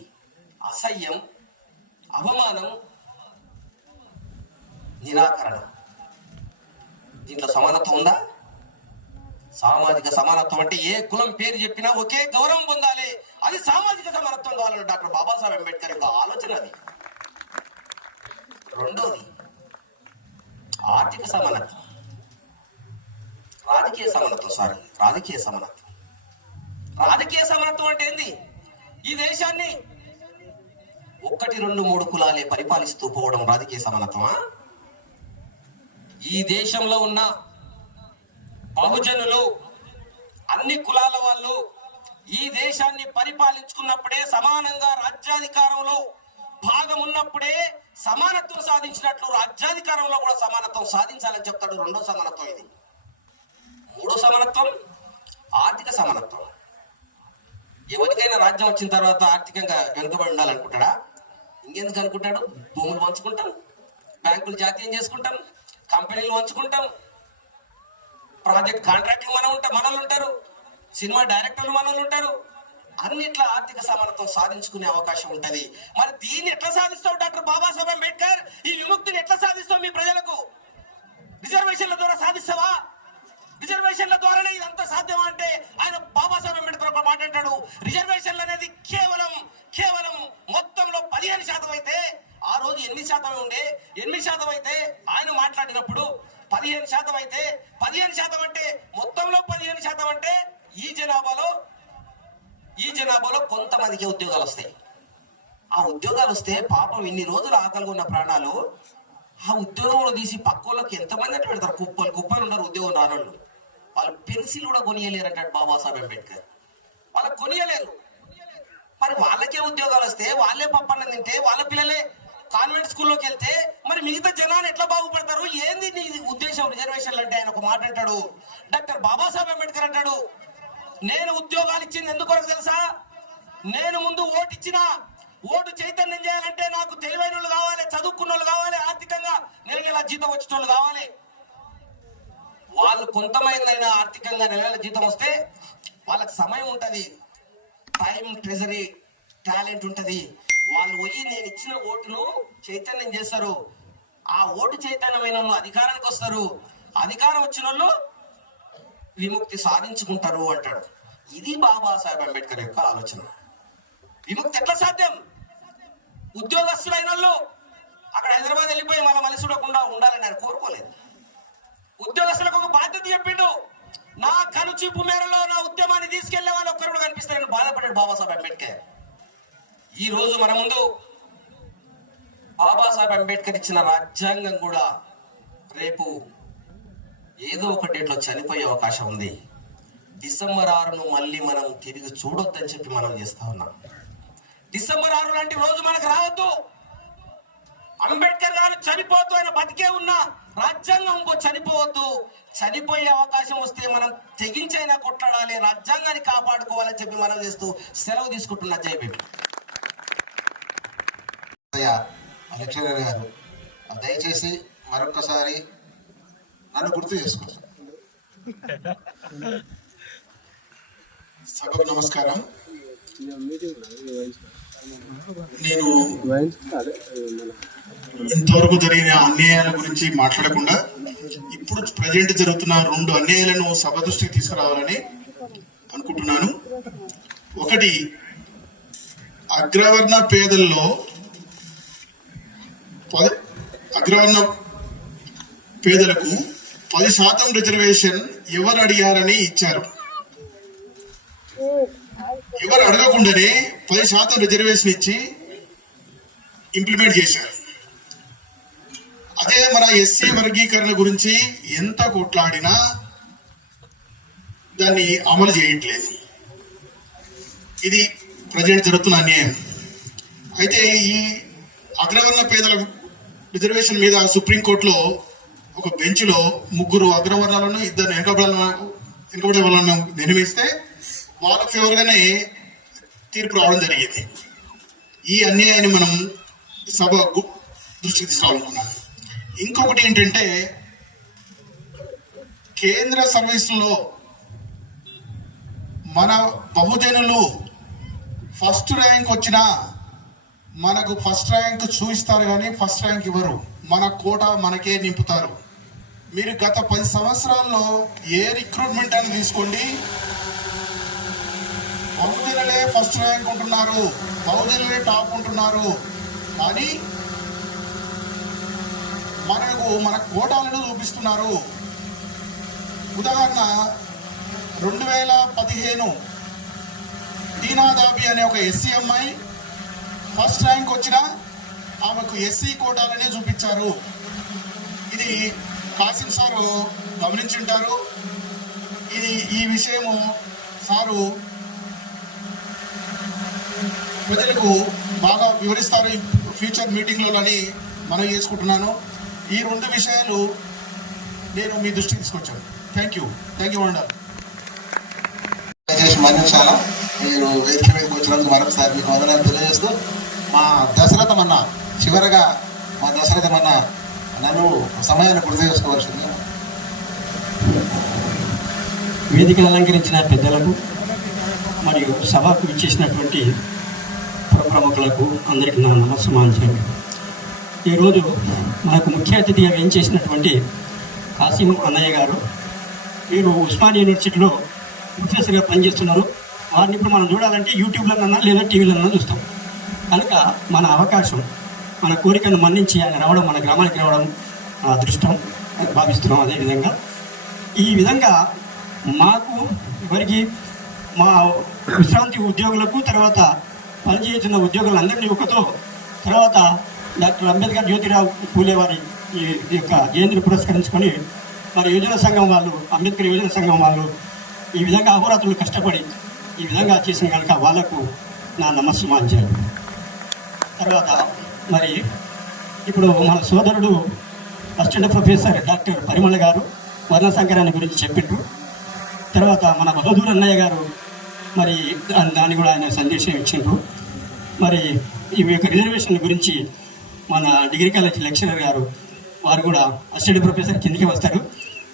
అసహ్యం, అవమానం, నిరాకరణ. దీంట్లో సమానత్వం ఉందా? సామాజిక సమానత్వం అంటే ఏ కులం పేరు చెప్పినా ఒకే గౌరవం పొందాలి, అది సామాజిక సమానత్వం కావాలని డాక్టర్ బాబాసాహెబ్ అంబేద్కర్ యొక్క ఆలోచన అది. రెండోది ఆర్థిక సమానత్వం, రాజకీయ సమానత్వం అంటే ఏంది, ఈ దేశాన్ని 1, 2, 3 కులాలే పరిపాలిస్తూ పోవడం రాజకీయ సమానత్వమా? ఈ దేశంలో ఉన్న బహుజనులు, అన్ని కులాల వాళ్ళు ఈ దేశాన్ని పరిపాలించుకున్నప్పుడే, సమానంగా రాజ్యాధికారంలో భాగం ఉన్నప్పుడే సమానత్వం సాధించినట్లు రాజ్యాధికారంలో కూడా సమానత్వం సాధించాలని చెప్తాడు. రెండో సమానత్వం ఇది. మూడో సమానత్వం ఆర్థిక సమానత్వం. ఎవరికైనా రాజ్యం వచ్చిన తర్వాత ఆర్థికంగా వెనుకబడి ఉండాలనుకుంటాడా? ఇంకెందుకు అనుకుంటాడు? భూములు పంచుకుంటాం, బ్యాంకులు జాతీయం చేసుకుంటాం, కంపెనీలు పంచుకుంటాం, ప్రాజెక్ట్ కాంట్రాక్ట్లు మనలు ఉంటారు, సినిమా డైరెక్టర్లు మనలు ఉంటారు, అన్నిట్లా ఆర్థిక సమానత్వం సాధించుకునే అవకాశం ఉంటది. మరి దీన్ని ఎట్లా సాధిస్తావు డాక్టర్ బాబాసాహెబ్ అంబేద్కర్? ఈ విముక్తిని ఎట్లా సాధిస్తావు మీ ప్రజలకు? రిజర్వేషన్ల ద్వారా సాధిస్తావా? రిజర్వేషన్ల ద్వారానే ఇదంతా సాధ్యం అంటే ఆయన బాబాసాహెబ్ అంబేద్కర్ ఒక మాట అంటాడు, రిజర్వేషన్లు అనేది కేవలం మొత్తంలో 15% అయితే, ఆ రోజు 8% ఉండే, 8% అయితే ఆయన మాట్లాడినప్పుడు 15% అయితే, 15% అంటే మొత్తంలో 15% అంటే ఈ జనాభాలో కొంతమందికి ఉద్యోగాలు వస్తాయి. ఆ ఉద్యోగాలు వస్తే పాపం ఇన్ని రోజులు ఆకలిగా ఉన్న ప్రాణాలు ఆ ఉద్యోగంలో తీసి పక్కోళ్ళకి ఎంతమంది అంటే పెడతారు, కుప్పలు ఉన్నారు ఉద్యోగం రానోళ్ళు. వాళ్ళు పెన్సిల్ కూడా కొనియలేరు అంటాడు బాబాసాహెబ్ అంబేద్కర్. వాళ్ళకి కొనియలేరు. మరి వాళ్ళకే ఉద్యోగాలు వస్తే, వాళ్ళే పప్పన్నం తింటే, వాళ్ళ పిల్లలే కాన్వెంట్ స్కూల్లోకి వెళ్తే మరి మిగతా జనాన్ని ఎట్లా బాగుపడతారు? ఏంది నీ ఉద్దేశం రిజర్వేషన్లు అంటే? ఆయన ఒక మాట అంటాడు, డాక్టర్ బాబాసాహెబ్ అంబేద్కర్ అంటాడు, నేను ఉద్యోగాలు ఇచ్చింది ఎందుకొరకు తెలుసా? నేను ముందు ఓటు చైతన్యం చేయాలంటే నాకు తెలివైన వాళ్ళు కావాలి, చదువుకున్న వాళ్ళు కావాలి, ఆర్థికంగా నెల జీతం వచ్చిన వాళ్ళు కావాలి. వాళ్ళు కొంతమంది ఆర్థికంగా నెల జీతం వస్తే వాళ్ళకి సమయం ఉంటుంది, టైం, ట్రెజరీ, టాలెంట్ ఉంటుంది. వాళ్ళు పోయి నేను ఇచ్చిన ఓటును చైతన్యం చేస్తారు. ఆ ఓటు చైతన్యమైన వాళ్ళు అధికారానికి వస్తారు. అధికారం వచ్చిన వాళ్ళు విముక్తి సాధించుకుంటారు అంటాడు. ఇది బాబాసాహెబ్ అంబేద్కర్ యొక్క ఆలోచన. విముక్తి ఎట్లా సాధ్యం? ఉద్యోగస్తులైన వాళ్ళు అక్కడ హైదరాబాద్ వెళ్ళిపోయి మళ్ళీ మళ్ళీ చూడకుండా ఉండాలని ఆయన కోరుకోలేదు. ఉద్యోగస్తులకు ఒక బాధ్యత చెప్పిండు. నా కనుచూపు మేరలో నా ఉద్యమాన్ని తీసుకెళ్లే వాళ్ళు ఒక్కరు కూడా కనిపిస్తారని బాధపడ్డాడు బాబాసాహెబ్ అంబేద్కర్. ఈ రోజు మన ముందు బాబాసాహెబ్ అంబేద్కర్ ఇచ్చిన రాజ్యాంగం కూడా రేపు ఏదో ఒక డేట్లో చనిపోయే అవకాశం ఉంది. డిసెంబర్ 6ను మళ్ళీ మనం తిరిగి చూడొద్దని చెప్పి మనం చేస్తా ఉన్నాం. డిసెంబర్ 6 లాంటి రోజు మనకు రావద్దు. అంబేద్కర్ గారు చనిపోతూ ఆయన బతికే ఉన్న రాజ్యాంగం ఇంకో చనిపోవద్దు. చనిపోయే అవకాశం వస్తే మనం తెగించైనా కొట్లాడాలి, రాజ్యాంగాన్ని కాపాడుకోవాలని చెప్పి మనం చేస్తూ సెలవు తీసుకుంటున్నా. జై భీమ్. లెక్చరర్ గారు దయచేసి మరొకసారి నన్ను గుర్తు చేసుకోండి. సభకు నమస్కారం. నేను ఇంతవరకు జరిగిన అన్యాయాల గురించి మాట్లాడకుండా ఇప్పుడు ప్రజెంట్ జరుగుతున్న 2 అన్యాయాలను సభ దృష్టికి తీసుకురావాలని అనుకుంటున్నాను. ఒకటి, అగ్రవర్ణ పేదల్లో అగ్రవర్ణ పేదలకు 10% రిజర్వేషన్ ఎవరు అడిగారని ఇచ్చారు. ఎవరు అడగకుండానే 10% రిజర్వేషన్ ఇచ్చి ఇంప్లిమెంట్ చేశారు. అదే మన ఎస్సీ వర్గీకరణ గురించి ఎంత కొట్లాడినా దాన్ని అమలు చేయట్లేదు. ఇది ప్రజెంట్ జరుగుతున్న అన్యాయం. అయితే ఈ అగ్రవర్ణ పేదల రిజర్వేషన్ మీద సుప్రీంకోర్టులో ఒక బెంచ్లో 3 అగ్రవర్ణాలను 2 వెనుకబడే వాళ్ళను నిర్మిస్తే వాళ్ళ ఫేవర్గానే తీర్పు రావడం జరిగింది. ఈ అన్యాయాన్ని మనం సభ దృష్టికి తీసుకోవాలనుకున్నాను. ఇంకొకటి ఏంటంటే, కేంద్ర సర్వీసులో మన బహుజనులు ఫస్ట్ ర్యాంక్ వచ్చినా మనకు ఫస్ట్ ర్యాంక్ చూపిస్తారు కానీ ఫస్ట్ ర్యాంక్ ఇవ్వరు. మన కోట మనకే నింపుతారు. మీరు గత 10 సంవత్సరాల్లో ఏ రిక్రూట్మెంట్ అని తీసుకోండి, బహుజనులే ఫస్ట్ ర్యాంక్ ఉంటున్నారు, బహుజనులే టాప్ ఉంటున్నారు. కానీ మన కోటాలను చూపిస్తున్నారు. ఉదాహరణ, 2015 దీనాదాబి అనే ఒక ఎస్సీ అమ్మాయి ఫస్ట్ ర్యాంక్ వచ్చినా ఆమెకు ఎస్సీ కోటాలనే చూపించారు. ఇది కాసిం సారు గమనించుంటారు. ఈ విషయము సారు ప్రజలకు బాగా వివరిస్తారు ఫ్యూచర్ మీటింగ్లలో అని మనం చేసుకుంటున్నాను. ఈ 2 విషయాలు నేను మీ దృష్టికి తీసుకొచ్చాను. Thank you wonder. దయచేసి మన్నించాలా. మీరు వేదిక మీదకి వచ్చినందుకు మరొకసారి మీకు వందనాలు తెలియజేస్తూ, మా దశరథమన్న చివరగా నన్ను సమయాన్ని గుర్తు చేసుకోవాల్సింది. వేదికను అలంకరించిన పెద్దలకు మరియు సభకు ఇచ్చేసినటువంటి ప్రముఖులకు అందరికీ నా నమస్కారం. ఈరోజు మనకు ముఖ్య అతిథిగా వేయించేసినటువంటి కాసిం అన్నయ్య గారు, వీరు ఉస్మానియా యూనివర్సిటీలో ప్రొఫెసర్గా పనిచేస్తున్నారు. వారిని ఇప్పుడు మనం చూడాలంటే యూట్యూబ్లోనన్నా లేదా టీవీలోనన్నా చూస్తాం. కనుక మన అవకాశం, మన కోరికను మన్నించి ఆయన రావడం, మన గ్రామానికి రావడం అదృష్టం భావిస్తున్నాం. అదేవిధంగా ఈ విధంగా మాకు ఎవరికి మా విశ్రాంతి ఉద్యోగులకు, తర్వాత పనిచేస్తున్న ఉద్యోగులందరినీ ఒకతో, తర్వాత డాక్టర్ అంబేద్కర్ జ్యోతిరావు పూలే వారి ఈ యొక్క జయంతిని పురస్కరించుకొని మరి యువజన సంఘం వాళ్ళు, అంబేద్కర్ యువజన సంఘం వాళ్ళు ఈ విధంగా అహోరాత్రులు కష్టపడి ఈ విధంగా చేసిన కనుక వాళ్లకు నా నమస్సుమాంజలు. తర్వాత మరి ఇప్పుడు మన సోదరుడు అసిస్టెంట్ ప్రొఫెసర్ డాక్టర్ పరిమళ గారు వర్ణ సంకరాన్ని గురించి చెప్పిండ్రు. తర్వాత మన బహదూర్ అన్నయ్య గారు మరి దాన్ని కూడా ఆయన సందేశం ఇచ్చిండ్రు. మరి ఈ యొక్క రిజర్వేషన్ గురించి మన డిగ్రీ కాలేజ్ లెక్చరర్ గారు వారు కూడా అసిస్టెంట్ ప్రొఫెసర్ కిందికి వస్తారు,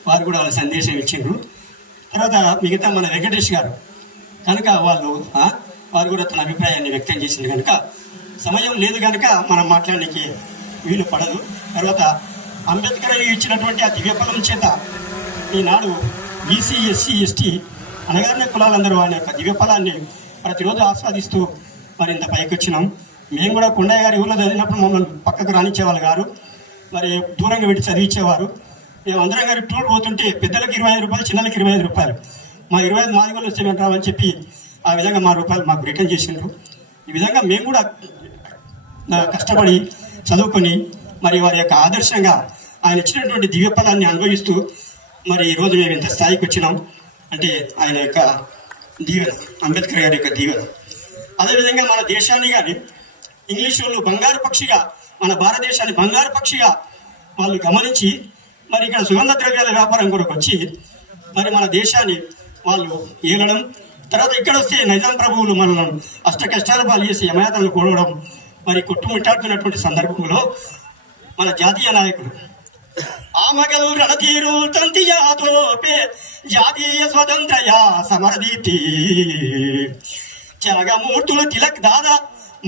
వారు కూడా సందేశం ఇచ్చిండ్రు. తర్వాత మిగతా మన వెంకటేష్ గారు కనుక వారు కూడా తన అభిప్రాయాన్ని వ్యక్తం చేసింది. కనుక సమయం లేదు కనుక మనం మాట్లాడడానికి వీలు పడదు. తర్వాత అంబేద్కర్ ఇచ్చినటువంటి ఆ దివ్యఫలం చేత ఈనాడు బీసీ, ఎస్సీ, ఎస్టీ అనగానే కులాలందరూ ఆయన యొక్క దివ్య ఫలాన్ని ప్రతిరోజు ఆస్వాదిస్తూ మరి ఇంత పైకి వచ్చినాం. మేము కూడా కొండయ్య గారి ఊళ్ళో చదివినప్పుడు మమ్మల్ని పక్కకు రానిచ్చేవాళ్ళు గారు, మరి దూరంగా పెట్టి చదివించేవారు. మేము అందరం గారి టూర్ పోతుంటే పెద్దలకు 25 రూపాయలు, చిన్నలకు 25 రూపాయలు, మా 25 మాదిగోళ్ళు వస్తే మేము రామని చెప్పి ఆ విధంగా మా రూపాయలు మాకు రిటర్న్ చేసిండ్రు. ఈ విధంగా మేము కూడా కష్టపడి చదువుకొని మరి వారి యొక్క ఆదర్శంగా ఆయన ఇచ్చినటువంటి దివ్య ఫలాన్ని అనుభవిస్తూ మరి ఈరోజు మేము ఇంత స్థాయికి వచ్చినాం. అంటే ఆయన యొక్క దీవెన, అంబేద్కర్ గారి యొక్క దీవెన. అదేవిధంగా మన దేశాన్ని కానీ ఇంగ్లీష్ వాళ్ళు బంగారు పక్షిగా, మన భారతదేశాన్ని బంగారు పక్షిగా వాళ్ళు గమనించి మరి ఇక్కడ సుగంధ ద్రవ్యాల వ్యాపారం కొరకు వచ్చి మరి మన దేశాన్ని వాళ్ళు ఏలడం, తర్వాత ఇక్కడ వస్తే నైజాం ప్రభువులు మనల్ని అష్ట కష్టాలు పాలు చేసి యమయాతలను కూడవడం, మరి కొట్టుమిట్టాడుతున్నటువంటి సందర్భంలో మన జాతీయ నాయకులు ఆమగల్ రణతీరు తంతియాతోపే జాతీయ స్వతంత్రయా సమరదీప్తి త్యాగమూర్తులు తిలక్ దాదా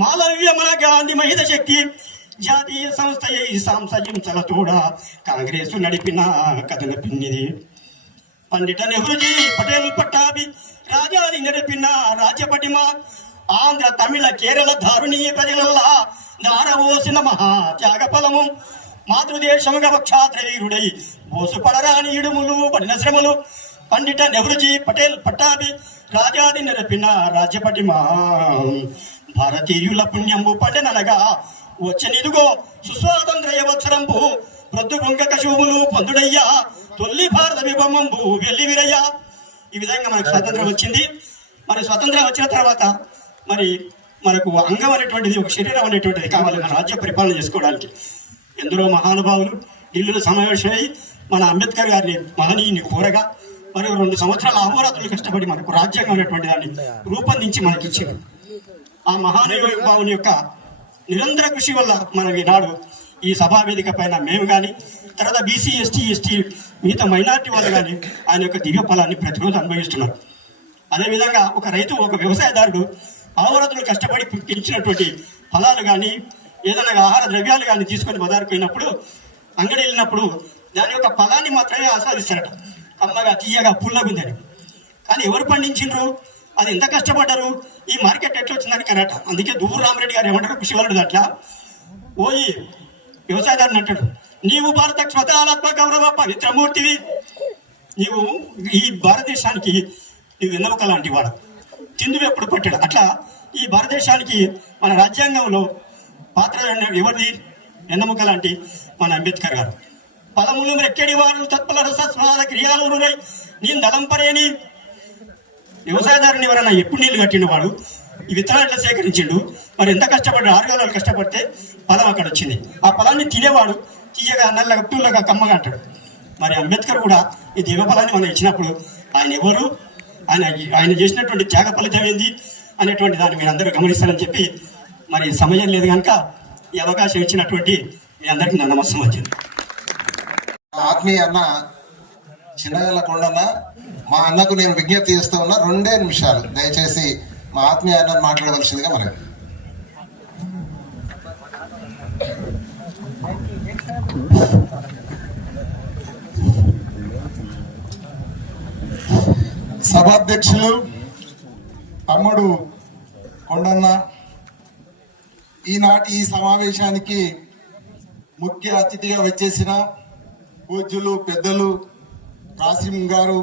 మాలవ్య మన గాంధీ మహిళ శక్తి జాతీయ సంస్థ ఈ సంసహించలతోడ కాంగ్రెస్ నడిపిన కథన పిన్నిది పండిత నెహ్రూజీ పటేల్ పట్టాభి రాజాని నడిపిన రాజ్యపటిమ ఆంధ్ర తమిళ కేరళ దారుణీ ప్రజలల్లా దారవోసిన మహా త్యాగ ఫలము మాతృదేశముగా క్షాత్ర వీరుడై బోసుపడరాని ఇడుములు పడిన శ్రమలు పండిత నెహ్రూజీ పటేల్ పట్టాభి రాజాది నిరపిన రాజ్యపటిమ భారతీయుల పుణ్యంబు పండెననగా వచ్చనిదుగో సుస్వాతంత్ర వత్సరంబు ప్రొద్దుగుంగక శుభములు పొందుడయ్యా తొల్లి భారత విభమంబు వెల్లివిరయ్యా. ఈ విధంగా మనకు స్వాతంత్రం వచ్చింది. మరి స్వాతంత్రం వచ్చిన తర్వాత మరి మనకు అంగం అనేటువంటిది, ఒక శరీరం అనేటువంటిది కావాలి మన రాజ్య పరిపాలన చేసుకోవడానికి. ఎందరో మహానుభావులు ఢిల్లీలో సమావేశమై మన అంబేద్కర్ గారిని మహనీయుని కోరగా మరి 2 సంవత్సరాల అహోరాత్రులు కష్టపడి మనకు రాజ్యాంగం అనేటువంటి దాన్ని రూపొందించి మనకి ఇచ్చారు. ఆ మహానుభావుని యొక్క నిరంతర కృషి వల్ల మనం ఈనాడు ఈ సభా వేదిక పైన మేము కానీ, తర్వాత బీసీ ఎస్టీ మిగతా మైనార్టీ వాళ్ళు కానీ ఆయన యొక్క దివ్య ఫలాన్ని ప్రతిరోజు అనుభవిస్తున్నారు. అదేవిధంగా ఒక రైతు, ఒక వ్యవసాయదారుడు అహోరాత్రులు కష్టపడి పెంచినటువంటి ఫలాలు కానీ, ఏదైనా ఆహార ద్రవ్యాలు కానీ తీసుకొని బజారుకు పోయినప్పుడు, అంగడి వెళ్ళినప్పుడు దాని యొక్క ఫలాన్ని మాత్రమే ఆస్వాదిస్తారట. అమ్మగా, తీయగా, పుల్లగుందని. కానీ ఎవరు పండించిండ్రు, అది ఎంత కష్టపడ్డారు, ఈ మార్కెట్ ఎట్లా వచ్చిందని కనట. అందుకే దూరు రామరెడ్డి గారు ఏమంటారు కృషివలుడు దాంట్లో, ఓయి వ్యవసాయదారుని అంటాడు, నీవు భారత స్వతాత్మ గౌరవ పవిత్రమూర్తివి, నీవు ఈ భారతదేశానికి నువ్వు వెన్నెముక లాంటి వాడు, తిందువు ఎప్పుడు పట్టాడు. అట్లా ఈ భారతదేశానికి మన రాజ్యాంగంలో పాత్ర ఎవరిది, వెన్నెముక లాంటి మన అంబేద్కర్ గారు. పదములు రెక్కడి వారు తత్పల రసస్వాద క్రియాలు నేను దళంపరేని. వ్యవసాయదారుని ఎవరన్నా ఎప్పుడు నీళ్లు కట్టిండు వాడు, ఈ విత్తనాలు ఎట్లా సేకరించిండు, మరి ఎంత కష్టపడ్డాడు, 6 గంటలు కష్టపడితే ఫలం అక్కడ వచ్చింది. ఆ ఫలాన్ని తినేవాడు తీయగా, నల్లగా, పుల్లగా, కమ్మగా అంటాడు. మరి అంబేద్కర్ కూడా ఈ దివ్య ఫలాన్ని మనం ఇచ్చినప్పుడు ఆయన ఎవరు, ఆయన చేసినటువంటి త్యాగ ఫలితం ఏంది అనేటువంటి దాన్ని మీరు అందరూ గమనిస్తారని చెప్పి, మరి సమయం లేదు కనుక ఈ అవకాశం ఇచ్చినటువంటి మీ అందరికీ నా నమస్కారం. ఆత్మీయ అన్న చిన్నగల్ల కొండన్న, మా అన్నకు నేను విజ్ఞప్తి చేస్తూ ఉన్నా, 2 నిమిషాలు దయచేసి మా ఆత్మీయ అన్నను మాట్లాడవలసిందిగా మనం. సభాధ్యక్షులు తమ్ముడు కొండన్న, ఈనాటి ఈ సమావేశానికి ముఖ్య అతిథిగా వచ్చేసిన పూజ్యులు పెద్దలు కాసిం గారు,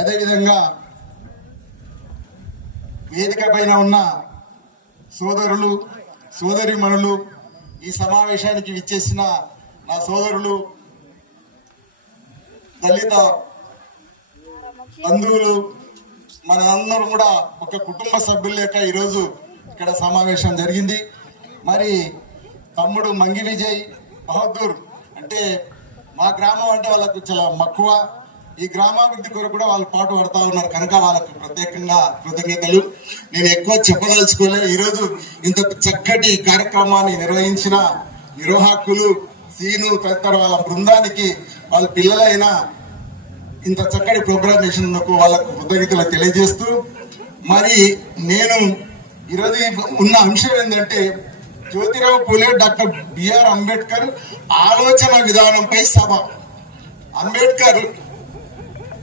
అదేవిధంగా వేదిక పైన ఉన్న సోదరులు సోదరిమణులు, ఈ సమావేశానికి విచ్చేసిన నా సోదరులు, దళిత బంధువులు, మనందరం కూడా ఒక కుటుంబ సభ్యుల లెక్క ఈరోజు ఇక్కడ సమావేశం జరిగింది. మరి తమ్ముడు మంగి విజయ్ బహదూర్ అంటే మా గ్రామం అంటే వాళ్ళకు చాలా మక్కువ. ఈ గ్రామాభివృద్ధి కొరకు కూడా వాళ్ళు పాటు పడతా ఉన్నారు కనుక వాళ్ళకు ప్రత్యేకంగా కృతజ్ఞతలు. నేను ఎక్కువ చెప్పదలుచుకోలే. ఈరోజు ఇంత చక్కటి కార్యక్రమాన్ని నిర్వహించిన నిర్వాహకులు సీను తదితర వాళ్ళ బృందానికి, వాళ్ళ పిల్లలైన ఇంత చక్కటి ప్రోగ్రామ్ చేసినందుకు వాళ్ళకు కృతజ్ఞతలు తెలియజేస్తూ, మరి నేను ఈరోజు ఉన్న అంశం ఏంటంటే జ్యోతిరావు పూలే, డాక్టర్ బిఆర్ అంబేద్కర్ ఆలోచన విధానంపై సభ. అంబేద్కర్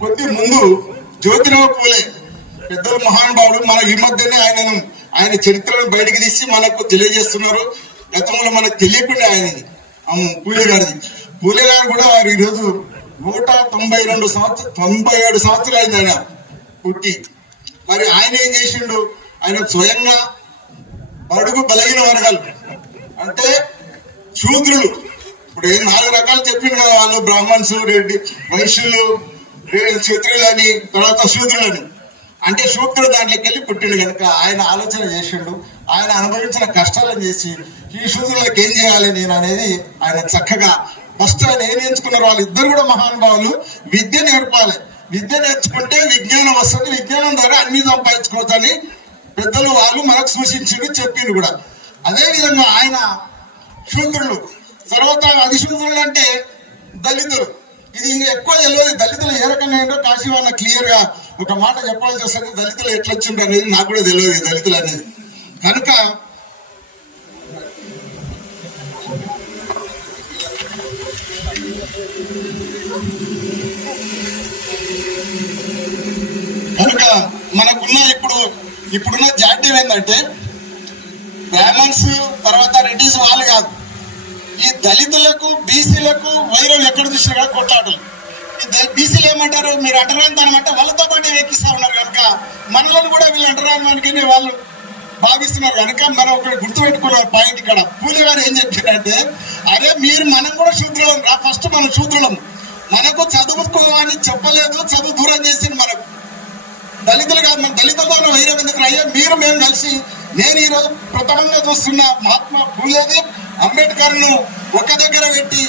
కొద్ది ముందు జ్యోతిరావు పూలే పెద్దల మహానుభావుడు. మన ఈ మధ్యనే ఆయన చరిత్రను బయటికి తీసి మనకు తెలియజేస్తున్నారు. గతంలో మనకు తెలియకుండా ఆయనది పూలే గారిది. పూలే గారు కూడా వారు ఈరోజు 197 సంవత్సరాలు అయింది ఆయన పుట్టి. మరి ఆయన ఏం చేసిండు? ఆయన స్వయంగా బడుగు బలహీన వర్గాలు అంటే శూద్రులు, ఇప్పుడు 4 రకాలు చెప్పింది కదా వాళ్ళు, బ్రాహ్మణ్స్, రెడ్డి, వైశ్యులు, క్షత్రియులు అని, తర్వాత శూద్రులని. అంటే శూద్రుడు దాంట్లోకి వెళ్ళి పుట్టిండు కనుక ఆయన ఆలోచన చేసిండు. ఆయన అనుభవించిన కష్టాలను చేసి ఈ శూద్రులకు ఏం చేయాలి నేను అనేది ఆయన చక్కగా ఫస్ట్ ఆయన ఏం ఎంచుకున్నారు? వాళ్ళు ఇద్దరు కూడా మహానుభావులు. విద్య నేర్పాలి, విద్య నేర్చుకుంటే విజ్ఞానం వస్తుంది, విజ్ఞానం ద్వారా అన్ని సంపాదించుకోవచ్చు అని పెద్దలు వాళ్ళు మనకు సూచించిండు, చెప్పిండు కూడా. అదే విధంగా ఆయన శూద్రులు, తర్వాత అధిశూద్రులు అంటే దళితులు. ఇది ఎక్కువ తెలియదు దళితులు ఏ రకంగా ఏంటో కాశీవాన క్లియర్ గా ఒక మాట చెప్పాల్సి వస్తుంది. దళితులు ఎట్లా వచ్చిండ్రు అనేది నాకు కూడా తెలియదు దళితులు అనేది. కనుక మనకున్న ఇప్పుడున్న జాడ్యం ఏంటంటే బ్రాహ్మణ్స్ తర్వాత రెడ్డిస్ వాళ్ళు కాదు, ఈ దళితులకు బీసీలకు వైరం ఎక్కడ చూసినా కొట్లాటలు. ఈ బీసీలు ఏమంటారు? మీరు అంటరానితనం అంటే వాళ్ళతో పాటు ఎక్కిస్తా ఉన్నారు కనుక మనలను కూడా వీళ్ళు అంటరానితనానికి వాళ్ళు భావిస్తున్నారు కనుక మనం ఒకటి గుర్తుపెట్టుకున్న పాయింట్ ఇక్కడ. పూలే గారు ఏం చెప్పారంటే, అరే మనం కూడా శూద్రులం రా, ఫస్ట్ మనం శూద్రులం, మనకు చదువుకోవాలని చెప్పలేదు, చదువు దూరం చేసింది మనకు. దళితులు కాదు, మన దళితులతో వైరం ఎందుకు అయ్యా? మేము కలిసి నేను ఈరోజు ప్రథమంగా చూస్తున్న మహాత్మా పూలేది అంబేద్కర్ ను ఒక దగ్గర పెట్టి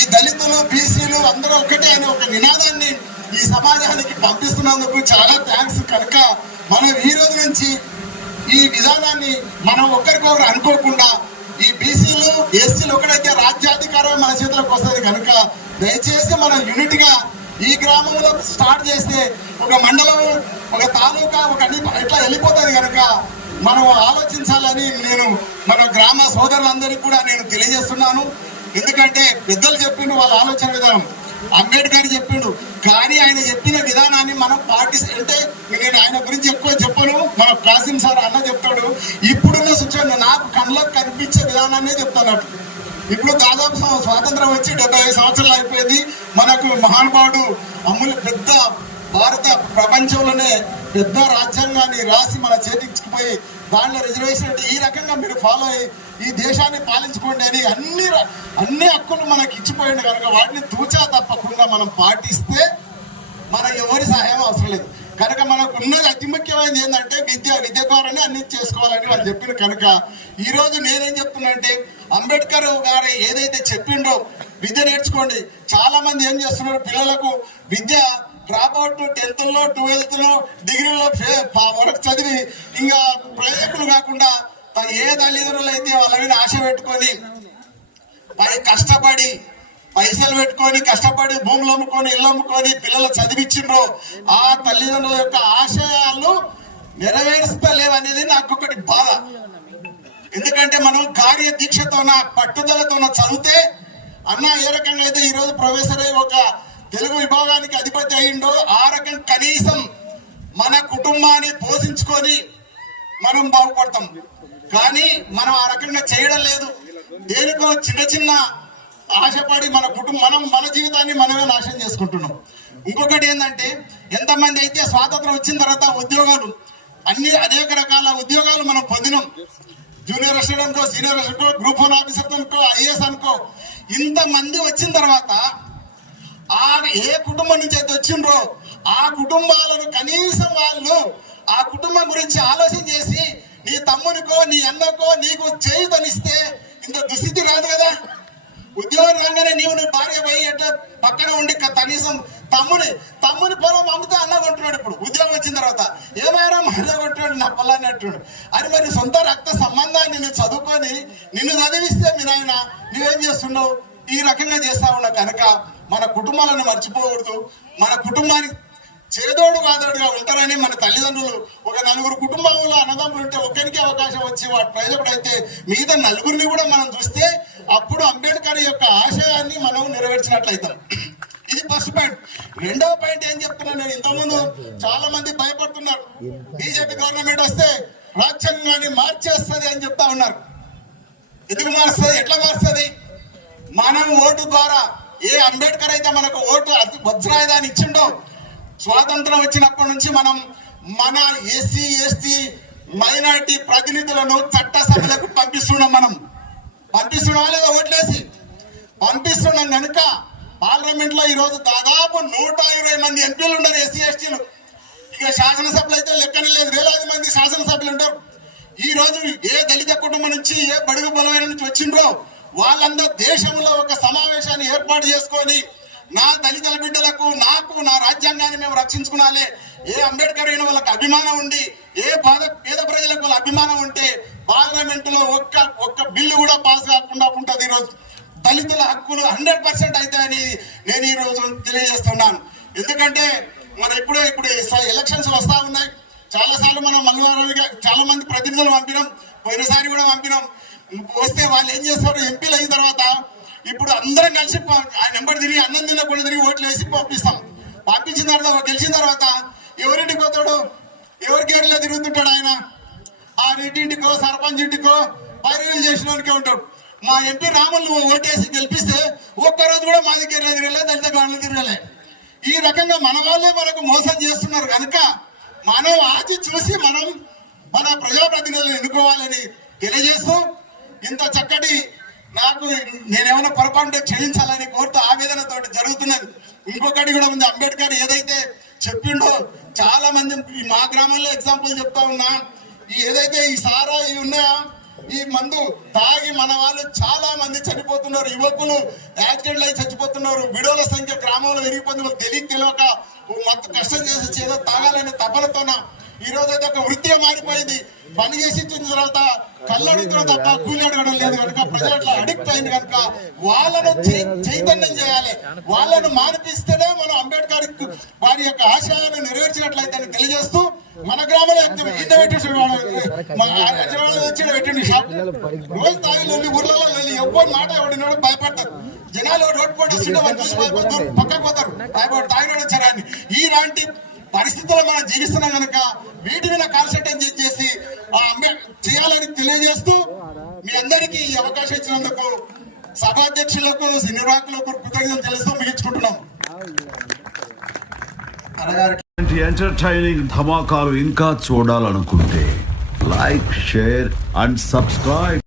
ఈ దళితులు బీసీలు అందరూ ఒకటే అనే ఒక నినాదాన్ని ఈ సమాజానికి పంపిస్తున్నందుకు చాలా థ్యాంక్స్. కనుక మనం ఈ రోజు నుంచి ఈ విధానాన్ని మనం ఒకరికొకరు అనుకోకుండా ఈ బీసీలు ఎస్సీలు ఒకటైతే రాజ్యాధికారం మన చేతులకు వస్తుంది. కనుక దయచేసి మనం యూనిట్ గా ఈ గ్రామంలో స్టార్ట్ చేస్తే ఒక మండలం, ఒక తాలూకా, ఒక ఇట్లా వెళ్ళిపోతుంది. కనుక మనం ఆలోచించాలని నేను మన గ్రామ సోదరులందరికీ కూడా నేను తెలియజేస్తున్నాను. ఎందుకంటే పెద్దలు చెప్పిండు వాళ్ళ ఆలోచన విధానం, అంబేద్కర్ చెప్పిండు, కానీ ఆయన చెప్పిన విధానాన్ని మనం అంటే నేను ఆయన గురించి ఎక్కువ చెప్పను, మన కాసిం సార్ అన్న చెప్తాడు. ఇప్పుడున్న సిచ్యువేషన్ నాకు కళ్ళకు కనిపించే విధానాన్ని చెప్తానట్టు. ఇప్పుడు దాదాపు స్వాతంత్రం వచ్చి 75 సంవత్సరాలు అయిపోయింది. మనకు మహానుభావుడు అమూల్య పెద్ద భారత ప్రపంచంలోనే పెద్ద రాజ్యాంగాన్ని రాసి మన చేతికిపోయి దాంట్లో రిజర్వేషన్ అంటే ఈ రకంగా మీరు ఫాలో అయ్యి ఈ దేశాన్ని పాలించుకోండి అని అన్ని హక్కులు మనకి ఇచ్చిపోయింది. కనుక వాటిని తూచా తప్పకుండా మనం పాటిస్తే మనకు ఎవరి సహాయం అవసరం లేదు. కనుక మనకు ఉన్నది అతి ముఖ్యమైనది ఏంటంటే విద్య ద్వారానే అన్ని చేసుకోవాలని వాళ్ళు చెప్పిన. కనుక ఈ రోజు నేనేం చెప్తున్నా అంటే అంబేద్కర్ గారు ఏదైతే చెప్పిండో విద్య నేర్చుకోండి. చాలా మంది ఏం చేస్తున్నారు, పిల్లలకు విద్య డ్రాప్ అవుట్ 10th లో 12th లో డిగ్రీలో వరకు చదివి ఇంకా ప్రయోజకులు కాకుండా ఏ తల్లిదండ్రులు అయితే వాళ్ళ మీద ఆశ పెట్టుకొని కష్టపడి పైసలు పెట్టుకొని కష్టపడి భూములు అమ్ముకొని ఇల్లు అమ్ముకొని పిల్లలు చదివించిండ్రో ఆ తల్లిదండ్రుల యొక్క ఆశయాలు నెరవేరుస్తలేవనేది నాకు ఒకటి బాధ. ఎందుకంటే మనం కార్య దీక్షతోన పట్టుదలతోన చదివితే అన్న ఏ రకంగా అయితే ఈరోజు ప్రొఫెసర్ అయ్యి ఒక తెలుగు విభాగానికి అధిపతి అయ్యిండో ఆ రకం కనీసం మన కుటుంబాన్ని పోషించుకొని మనం బాగుపడతాం. కానీ మనం ఆ రకంగా చేయడం లేదు. దేనికో చిన్న ఆశపడి మన జీవితాన్ని మనమే నాశనం చేసుకుంటున్నాం. ఇంకొకటి ఏంటంటే ఎంతమంది అయితే స్వాతంత్రం వచ్చిన తర్వాత ఉద్యోగాలు అనేక రకాల ఉద్యోగాలు మనం పొందినాం. జూనియర్ అసిస్టెంట్ అనుకో, సీనియర్ అసిస్టెంట్, గ్రూప్ 1 ఆఫీసర్ అనుకో, ఐఏఎస్ అనుకో, ఇంతమంది వచ్చిన తర్వాత ఏ కుటుంబం నుంచి అయితే వచ్చిండ్రో ఆ కుటుంబాలను కనీసం వాళ్ళు ఆ కుటుంబం గురించి ఆలోచన చేసి నీ తమ్మునికో నీ అన్నకో నీకు చేయుతనిస్తే ఇంత దుస్థితి రాదు కదా. ఉద్యోగం రాగానే నీ భార్య పోయి అంటే పక్కన ఉండి కనీసం తమ్ముని పొలం అమ్మితే అన్న కొంటున్నాడు. ఇప్పుడు ఉద్యోగం వచ్చిన తర్వాత ఏమైనా మహిళ కొంటున్నాడు నా పొలాన్ని అంటున్నాడు. అది మరి సొంత రక్త సంబంధాన్ని నేను చదువుకొని నిన్ను చదివిస్తే మీ నాయన నువ్వేం చేస్తున్నావు? ఈ రకంగా చేస్తా ఉన్నావు. కనుక మన కుటుంబాలను మర్చిపోకూడదు. మన కుటుంబానికి చేదోడు కాదోడుగా ఉంటారని మన తల్లిదండ్రులు ఒక 4 కుటుంబంలో అన్నదమ్ములు ఉంటే ఒక్కరికి అవకాశం వచ్చి వాటి ప్రయోజకుడు అయితే మిగతా 4 కూడా మనం చూస్తే అప్పుడు అంబేద్కర్ యొక్క ఆశయాన్ని మనం నెరవేర్చినట్లయితాం. ఇది ఫస్ట్ పాయింట్. రెండవ పాయింట్ ఏం చెప్తున్నాను నేను, ఇంతకుముందు చాలా మంది భయపడుతున్నారు బీజేపీ గవర్నమెంట్ వస్తే రాజ్యాంగాన్ని మార్చేస్తుంది అని చెప్తా ఉన్నారు. ఎందుకు మారుస్తుంది, ఎట్లా మారుస్తుంది? మనం ఓటు ద్వారా, ఏ అంబేద్కర్ అయితే మనకు ఓటు వజ్రాయుధాన్ని ఇచ్చిండో, స్వాతంత్రం వచ్చినప్పటి నుంచి మనం మన ఎస్సీ ఎస్టీ మైనారిటీ ప్రతినిధులను చట్టసభలకు పంపిస్తున్నాం లేదా ఓట్లేసి పంపిస్తున్నాం కనుక పార్లమెంట్ లో ఈరోజు దాదాపు 120 మంది ఎంపీలు ఉన్నారు ఎస్సీ ఎస్టీలు. ఇక శాసనసభలు అయితే లెక్కనే లేదు, వేలాది మంది శాసనసభ్యులు ఉంటారు. ఈ రోజు ఏ దళిత కుటుంబం నుంచి, ఏ బడుగు బలమైన నుంచి వచ్చిండ్రో వాళ్ళందరూ దేశంలో ఒక సమావేశాన్ని ఏర్పాటు చేసుకొని నా దళితుల బిడ్డలకు, నాకు, నా రాజ్యాంగాన్ని మేము రక్షించుకునాలి, ఏ అంబేద్కర్ అయిన వాళ్ళకి అభిమానం ఉండి, ఏ పేద ప్రజలకు వాళ్ళ అభిమానం ఉంటే పార్లమెంట్ లో ఒక్క బిల్లు కూడా పాస్ కాకుండా ఉంటుంది. ఈరోజు దళితుల హక్కులు 100% అవుతాయని నేను ఈ రోజు తెలియజేస్తున్నాను. ఎందుకంటే మనం ఇప్పుడు ఎలక్షన్స్ వస్తా ఉన్నాయి. చాలా సార్లు మనం మల్లారావుగా చాలా మంది ప్రతినిధులు పంపినాం, పోయినసారి కూడా పంపినాం. వస్తే వాళ్ళు ఏం చేస్తారు, ఎంపీలు అయిన తర్వాత ఇప్పుడు అందరం కలిసి ఆయన వెంబడి తిరిగి, అన్నం తినకుండా తిరిగి ఓట్లు వేసి పంపించిన తర్వాత గెలిచిన తర్వాత ఎవరింటికి పోతాడు, ఎవరి గేర్లో తిరుగుతుంటాడు ఆయన. ఆ రెడ్డింటికో సర్పంచ్ ఇంటికో పైరులు చేసినోనికే ఉంటాడు. మా ఎంపీ రాములు నువ్వు ఓటేసి గెలిపిస్తే ఒక్కరోజు కూడా మా దగ్గర తిరగలే, దళిత గాడులు తిరగలే. ఈ రకంగా మన వాళ్ళే మనకు మోసం చేస్తున్నారు కనుక మనం ఆచి చూసి మనం మన ప్రజాప్రతినిధులను ఎన్నుకోవాలని తెలియజేస్తూ, ఇంత చక్కటి నాకు నేనేమైనా పొరపాటు క్షమించాలని కోరుతూ ఆవేదనతో జరుగుతున్నది. ఇంకొకటి కూడా ఉంది, అంబేద్కర్ ఏదైతే చెప్పిండో చాలా మంది మా గ్రామంలో ఎగ్జాంపుల్ చెప్తా ఉన్నా, ఏదైతే ఈ సారా ఇవి ఉన్నాయా, ఈ మందు తాగి మన వాళ్ళు చాలా మంది చనిపోతున్నారు, యువకులు యాక్సిడెంట్లు అయి చచ్చిపోతున్నారు, విడోల సంఖ్య గ్రామంలో పెరిగిపోతుంది. వాళ్ళు తెలియక మొత్తం కష్టం చేసి ఏదో తాగాలనే తపనతోన ఈ రోజు అయితే ఒక వృత్తి మారిపోయింది. పని చేసి ఇచ్చిన తర్వాత కళ్ళు అడుగుతున్న తప్ప కూలి అడగడం లేదు కనుక ప్రజలు అట్లా అడిక్ట్ అయింది కనుక వాళ్ళను చైతన్యం చేయాలి. వాళ్ళను మానిపిస్తేనే మనం అంబేద్కర్ వారి యొక్క ఆశయాలను నెరవేర్చినట్లయితే అని తెలియజేస్తూ, మన గ్రామంలో ఇంత పెట్టింది షాప్ రోజు తాగిలో ఊర్లలో ఎవ్వరు మాట ఎవడినాడు భయపడతారు. జనాలు రోడ్ పోటీ వస్తుంటే వాళ్ళు చూసి భయపడతారు, పక్కకు పోతారు, భయపడు తాగినాడు వచ్చారని. ఇలాంటి పరిస్థితుల్లో మనం జీవిస్తున్నాం కనుక వీటి మీద కాన్సన్ట్రేట్ చేసి చేయాలని తెలియజేస్తూ, మీ అందరికీ ఈ అవకాశం ఇచ్చినందుకు సభాధ్యక్షులకు, నిర్వాహకులకు కృతజ్ఞతలు తెలుస్తూ ముగించుకుంటున్నాం. ఎంటర్టైనింగ్ ధమాకాలు ఇంకా చూడాలనుకుంటే లైక్, షేర్ అండ్ సబ్స్క్రైబ్.